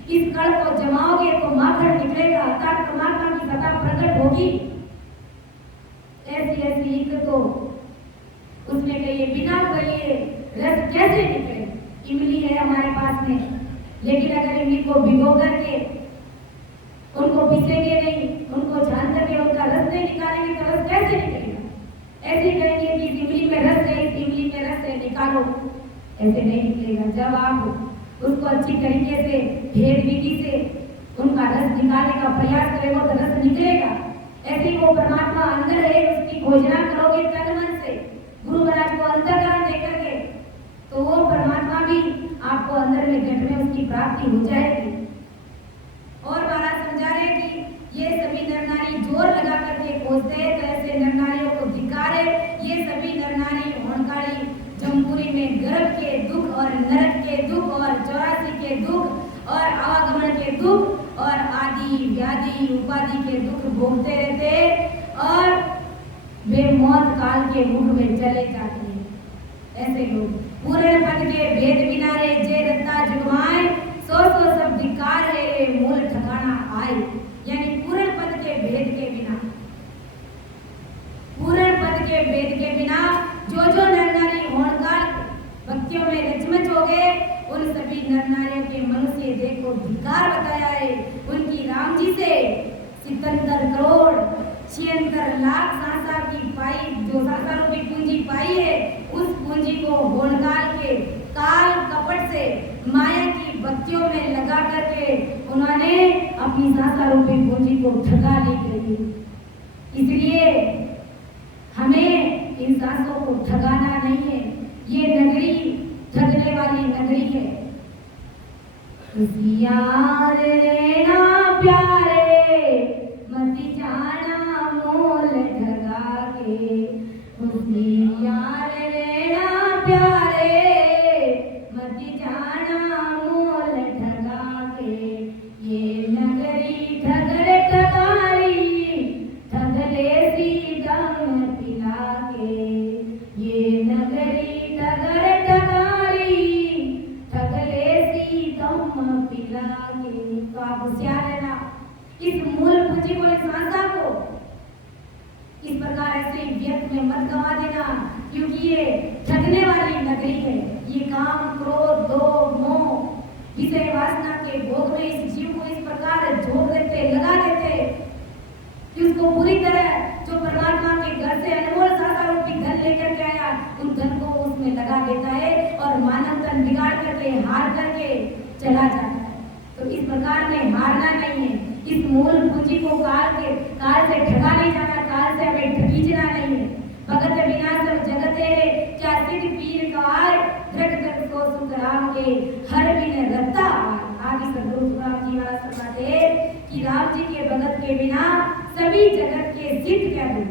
इस कण को जमाओगे तो माखन निकलेगा, अर्थात परमात्मा की सत्ता प्रकट होगी। ऐसी एक तो उसमें कहिए बिना कहिए रस कैसे निकले। इमली है हमारे पास में, लेकिन अगर इमली को भिगो करके उनको पीसेंगे नहीं, उनको छान करके उनका रस नहीं निकालेंगे तो रस कैसे निकलेगा। ऐसे कहेंगे कि इमली में रस है, इमली में रस है, निकालो, ऐसे नहीं निकलेगा। जब आप उसको अच्छी तरीके से भेद विधि से उनका रस निकालने का प्रयास करेंगे तो रस निकलेगा। ऐसे वो परमात्मा अंदर है, उसकी खोजना करोगे तन मन से, गुरु महाराज को अंतर्ज्ञान दे करके, तो वो परमात्मा भी आपको अंदर में घट में उसकी प्राप्ति हो जाएगी। और महाराज समझा रहे कि ये सभी नर नारी जोर लगा करके खोजते हैं, तो ऐसे नर नारियों को धिक्कार है। ये सभी नर नारी होनकाड़ी जमपुरी में गर्भ के दुख और नरक के दुख और 84 के दुख और आवागमन के दुख और आदि व्याधि उपाधि के दुख भोगते रहते और वे मौत काल के मुख में चले जाते हैं। ऐसे लोग पूरे पद के भेद बिना रे जे रत्ता जुगमाए, सो सब धिक्कार है मूल ठिकाना आए। यानी पूरे पद के भेद के बिना के वेद के बिना जो नर नारी होनकाल भक्तियों में रचमच हो गए, उन सभी नर नारियों के मनुष्य देह को धिक्कार बताया है। उनकी राम जी से 77 करोड़ 76 लाख सांसा की पाई, जो सांसा रूपी पूंजी पाई है, उस पूंजी को होनकाल के काल कपट से माया की भक्तियों में लगा करके उन्होंने अपनी सांसा रूपी पूंजी को ठगा ली गई। इसलिए हमें इन सांसों को ठगाना नहीं है। ये नगरी ठगने वाली नगरी है। होशियार रहना प्यारे, मत जाना मोल ठगा के। होशियार रहना प्यारे, मत जाना मोल ठगा के। ये नगरी ठगर ठगारी, ठगले सी दम पिला के। ये नगरी ठगर ठगारी, ठगले सी दम पिला के। तो आप होशियार रहना, इस मूल पूंजी को, इस सांसा को इस प्रकार ऐसे व्यर्थ में मत गवा देना, क्योंकि ये ठगने वाली नगरी है। ये काम क्रोध लोभ मोह विषय वासना के भोग में इस जीव को इस प्रकार झोंक देते, लगा देते कि उसको पूरी तरह जो परमात्मा के घर से अनमोल सांसा रूपी धन लेकर के आया, उन धन को उसमें लगा देता है और मानव तन बिगाड़ करके हार करके चला जाता है। तो इस प्रकार में हारना नहीं है। इस मूल पूंजी को काल से ठगा नहीं जाना, काल से हमें ठगीजना नहीं है। भगत बिना सब जगत तेरे, क्या सिद्ध पीर कवाय, दृढ़ दृढ़ को सुख राम के, हर बिन रत्ता आदि सदगुरु राम जी महाराज फरमाते कि राम जी के भगत के बिना सभी जगत के सिद्ध कह दो,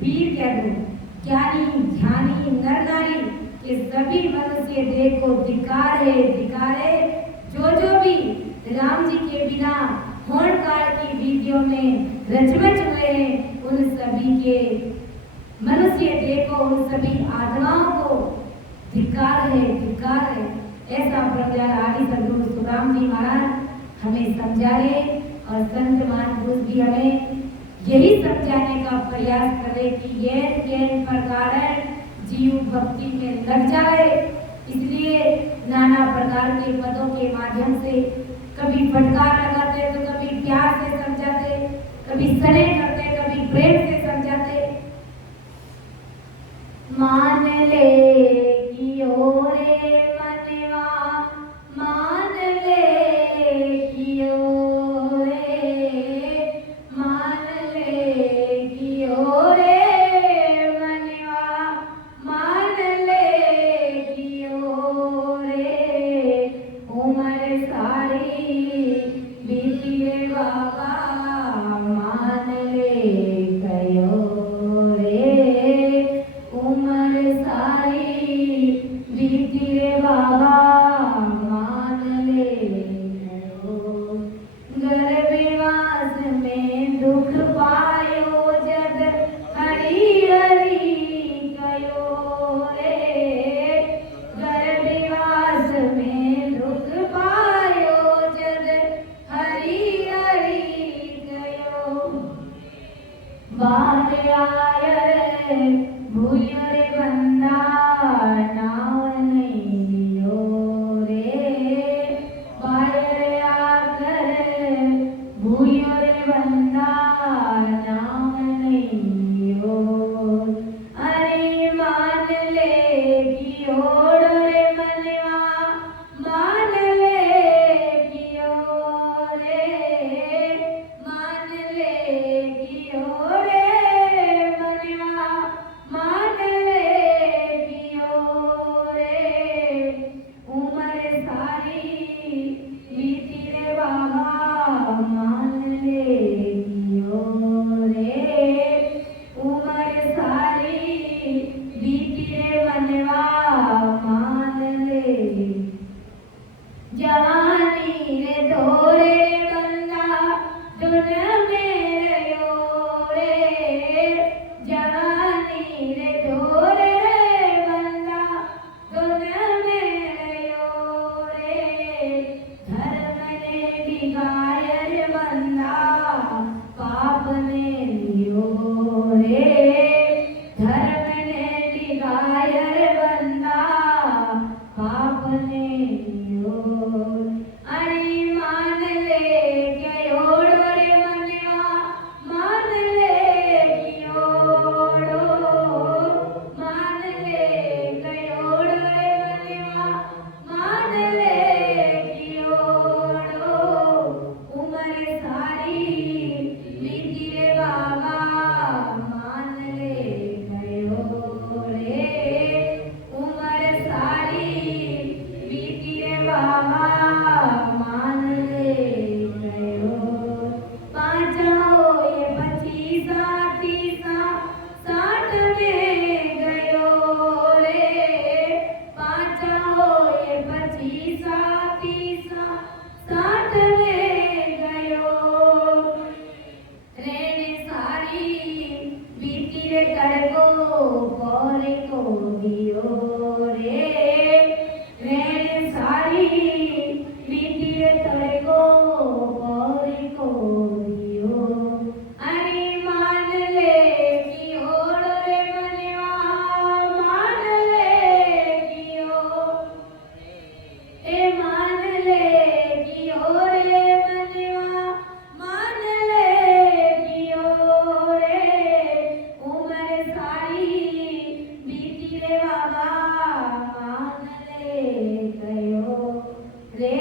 पीर कह दो, ज्ञानी ध्यानी नर नारी के सभी मनुष्य देह को धिक्कार है। जो भी राम जी के बिना होड़ काल की विधियों में रचमच हुए हैं, उन सभी के मनुष्य देह को, उन सभी आत्माओं को धिक्कार है। ऐसा प्रज्ञा आदि सदगुरु सुखराम जी महाराज हमें समझा रहे और संत महापुरुष भी हमें यही समझाने का प्रयास करे कि ये प्रकार जीव भक्ति में लग जाए। इसलिए नाना प्रकार के पदों के माध्यम से कभी फटकार लगाते, तो कभी प्यार से समझाते, कभी स्नेह करते, कभी प्रेम से समझाते। मान ले कि ओरे मनवा, मान ले कि ओरे, मान ले कि ओरे मनवा, मान ले कि ओरे। उम्र सारी बीती रे बाबा, मान ले कयो रे। उम्र सारी बीती रे बाबा, मान ले कयो। गर्भवास में दुख पायो जब, हरि हरि कयो रे। गर्भवास में दुख पायो जब, हरि हरि कयो। बाहर आए भूलियो रे बंदा, नाम नहीं लियो रे। बाहर आकर भूलियो रे बंदा, नाम नहीं लियो। अरे मान ले कि ओढ़ रे मनवा, मान ले कि ओरे, मान ले कि ओरे मनवा, मान में गयो रे पाचा होए 25 30 60 में गयो रेने सारी बीती रे तड़को पौरे को दियो रे रेने सारी बीती रे तड़को पौरे को दियो अरे मान ले कि ओड़ रे मनवा मान ले कि ए मान ले कि ओरे मनवा मान ले कि ओरे उम्र सारी बीती रे बाबा मान ले गयो रे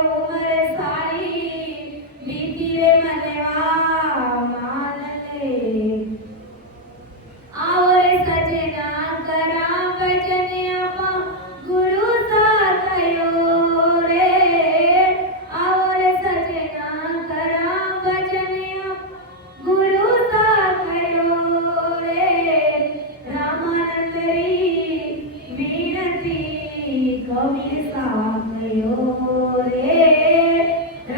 उम्र सारी बीती रे मनवा मान ले आओ रे सजना करा भजन आपा गुरु सा कयो रे आओ रे सजना करा भजन आपा गुरु सा कयो रे रामानंद री विनती कबीर सा कयो रे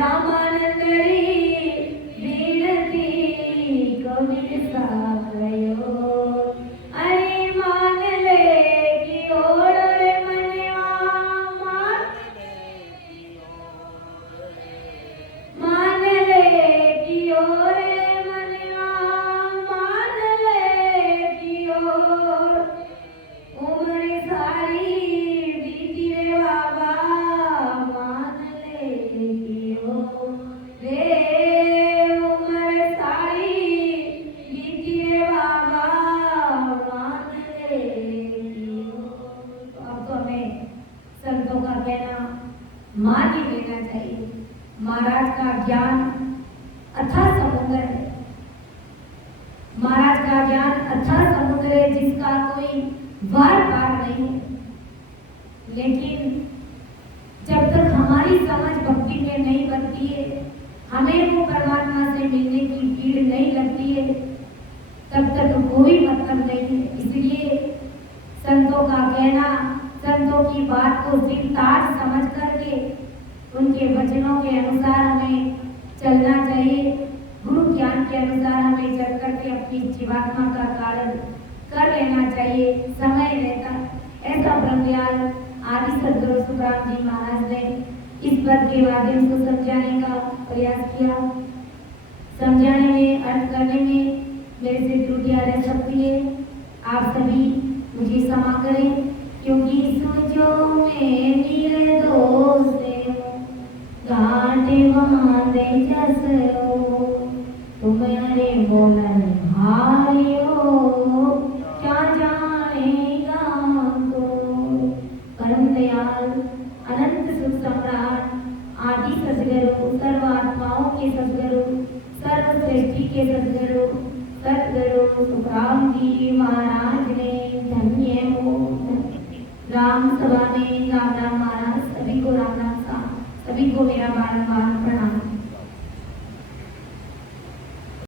रामानंद री विनती कबीर सा कयो अरे मान ले कि ओड़ रे मनवा मान ले कि ओरे मनवा मान ले कि ओर उम्र सारी बीती रे बाबा मान ले कि ओर रे उम्र सारी बीती रे बाबा मान ले कि ओर तो अब तो हमें संतों का कहना मान ही लेना चाहिए महाराज का ज्ञान अथाह समुद्र है महाराज का ज्ञान अथाह समुद्र है जिसका कोई वार पार नहीं है लेकिन जब तक हमारी समझ भक्ति में नहीं बनती है हमें वो परमात्मा से मिलने की भीड़ नहीं लगती है तब तक कोई मतलब नहीं है इसलिए संतों का कहना संतों की बात को सिर ताज समझ करके उनके वचनों के अनुसार हमें चलना चाहिए गुरु ज्ञान के अनुसार हमें चल करके अपनी जीवात्मा का कार्य कर लेना चाहिए समय रहता ऐसा ब्रह्मज्ञान आदि सद्गुरु सुखराम जी महाराज ने इस पद के माध्यम से समझाने का प्रयास किया समझाने में अर्थ करने में मेरे से त्रुटियां रह सकती है आप सभी मुझे क्षमा करें क्योंकि सूझो में निर्दोष गांठे बांधे जसो तुम्हारे बोलन हारियो क्या जानेगा को परम दयाल अनंत सुख सम्राट आदि सद्गुरु सर्व आत्माओं के सद्गुरु सर्वश्रेष्ठी के सद्गुरु सद्गुरु सुखराम जी महाराज ने धन्य हो राम सभा में राम राम महाराज सभी को राम राम सा सभी को मेरा बारंबार प्रणाम।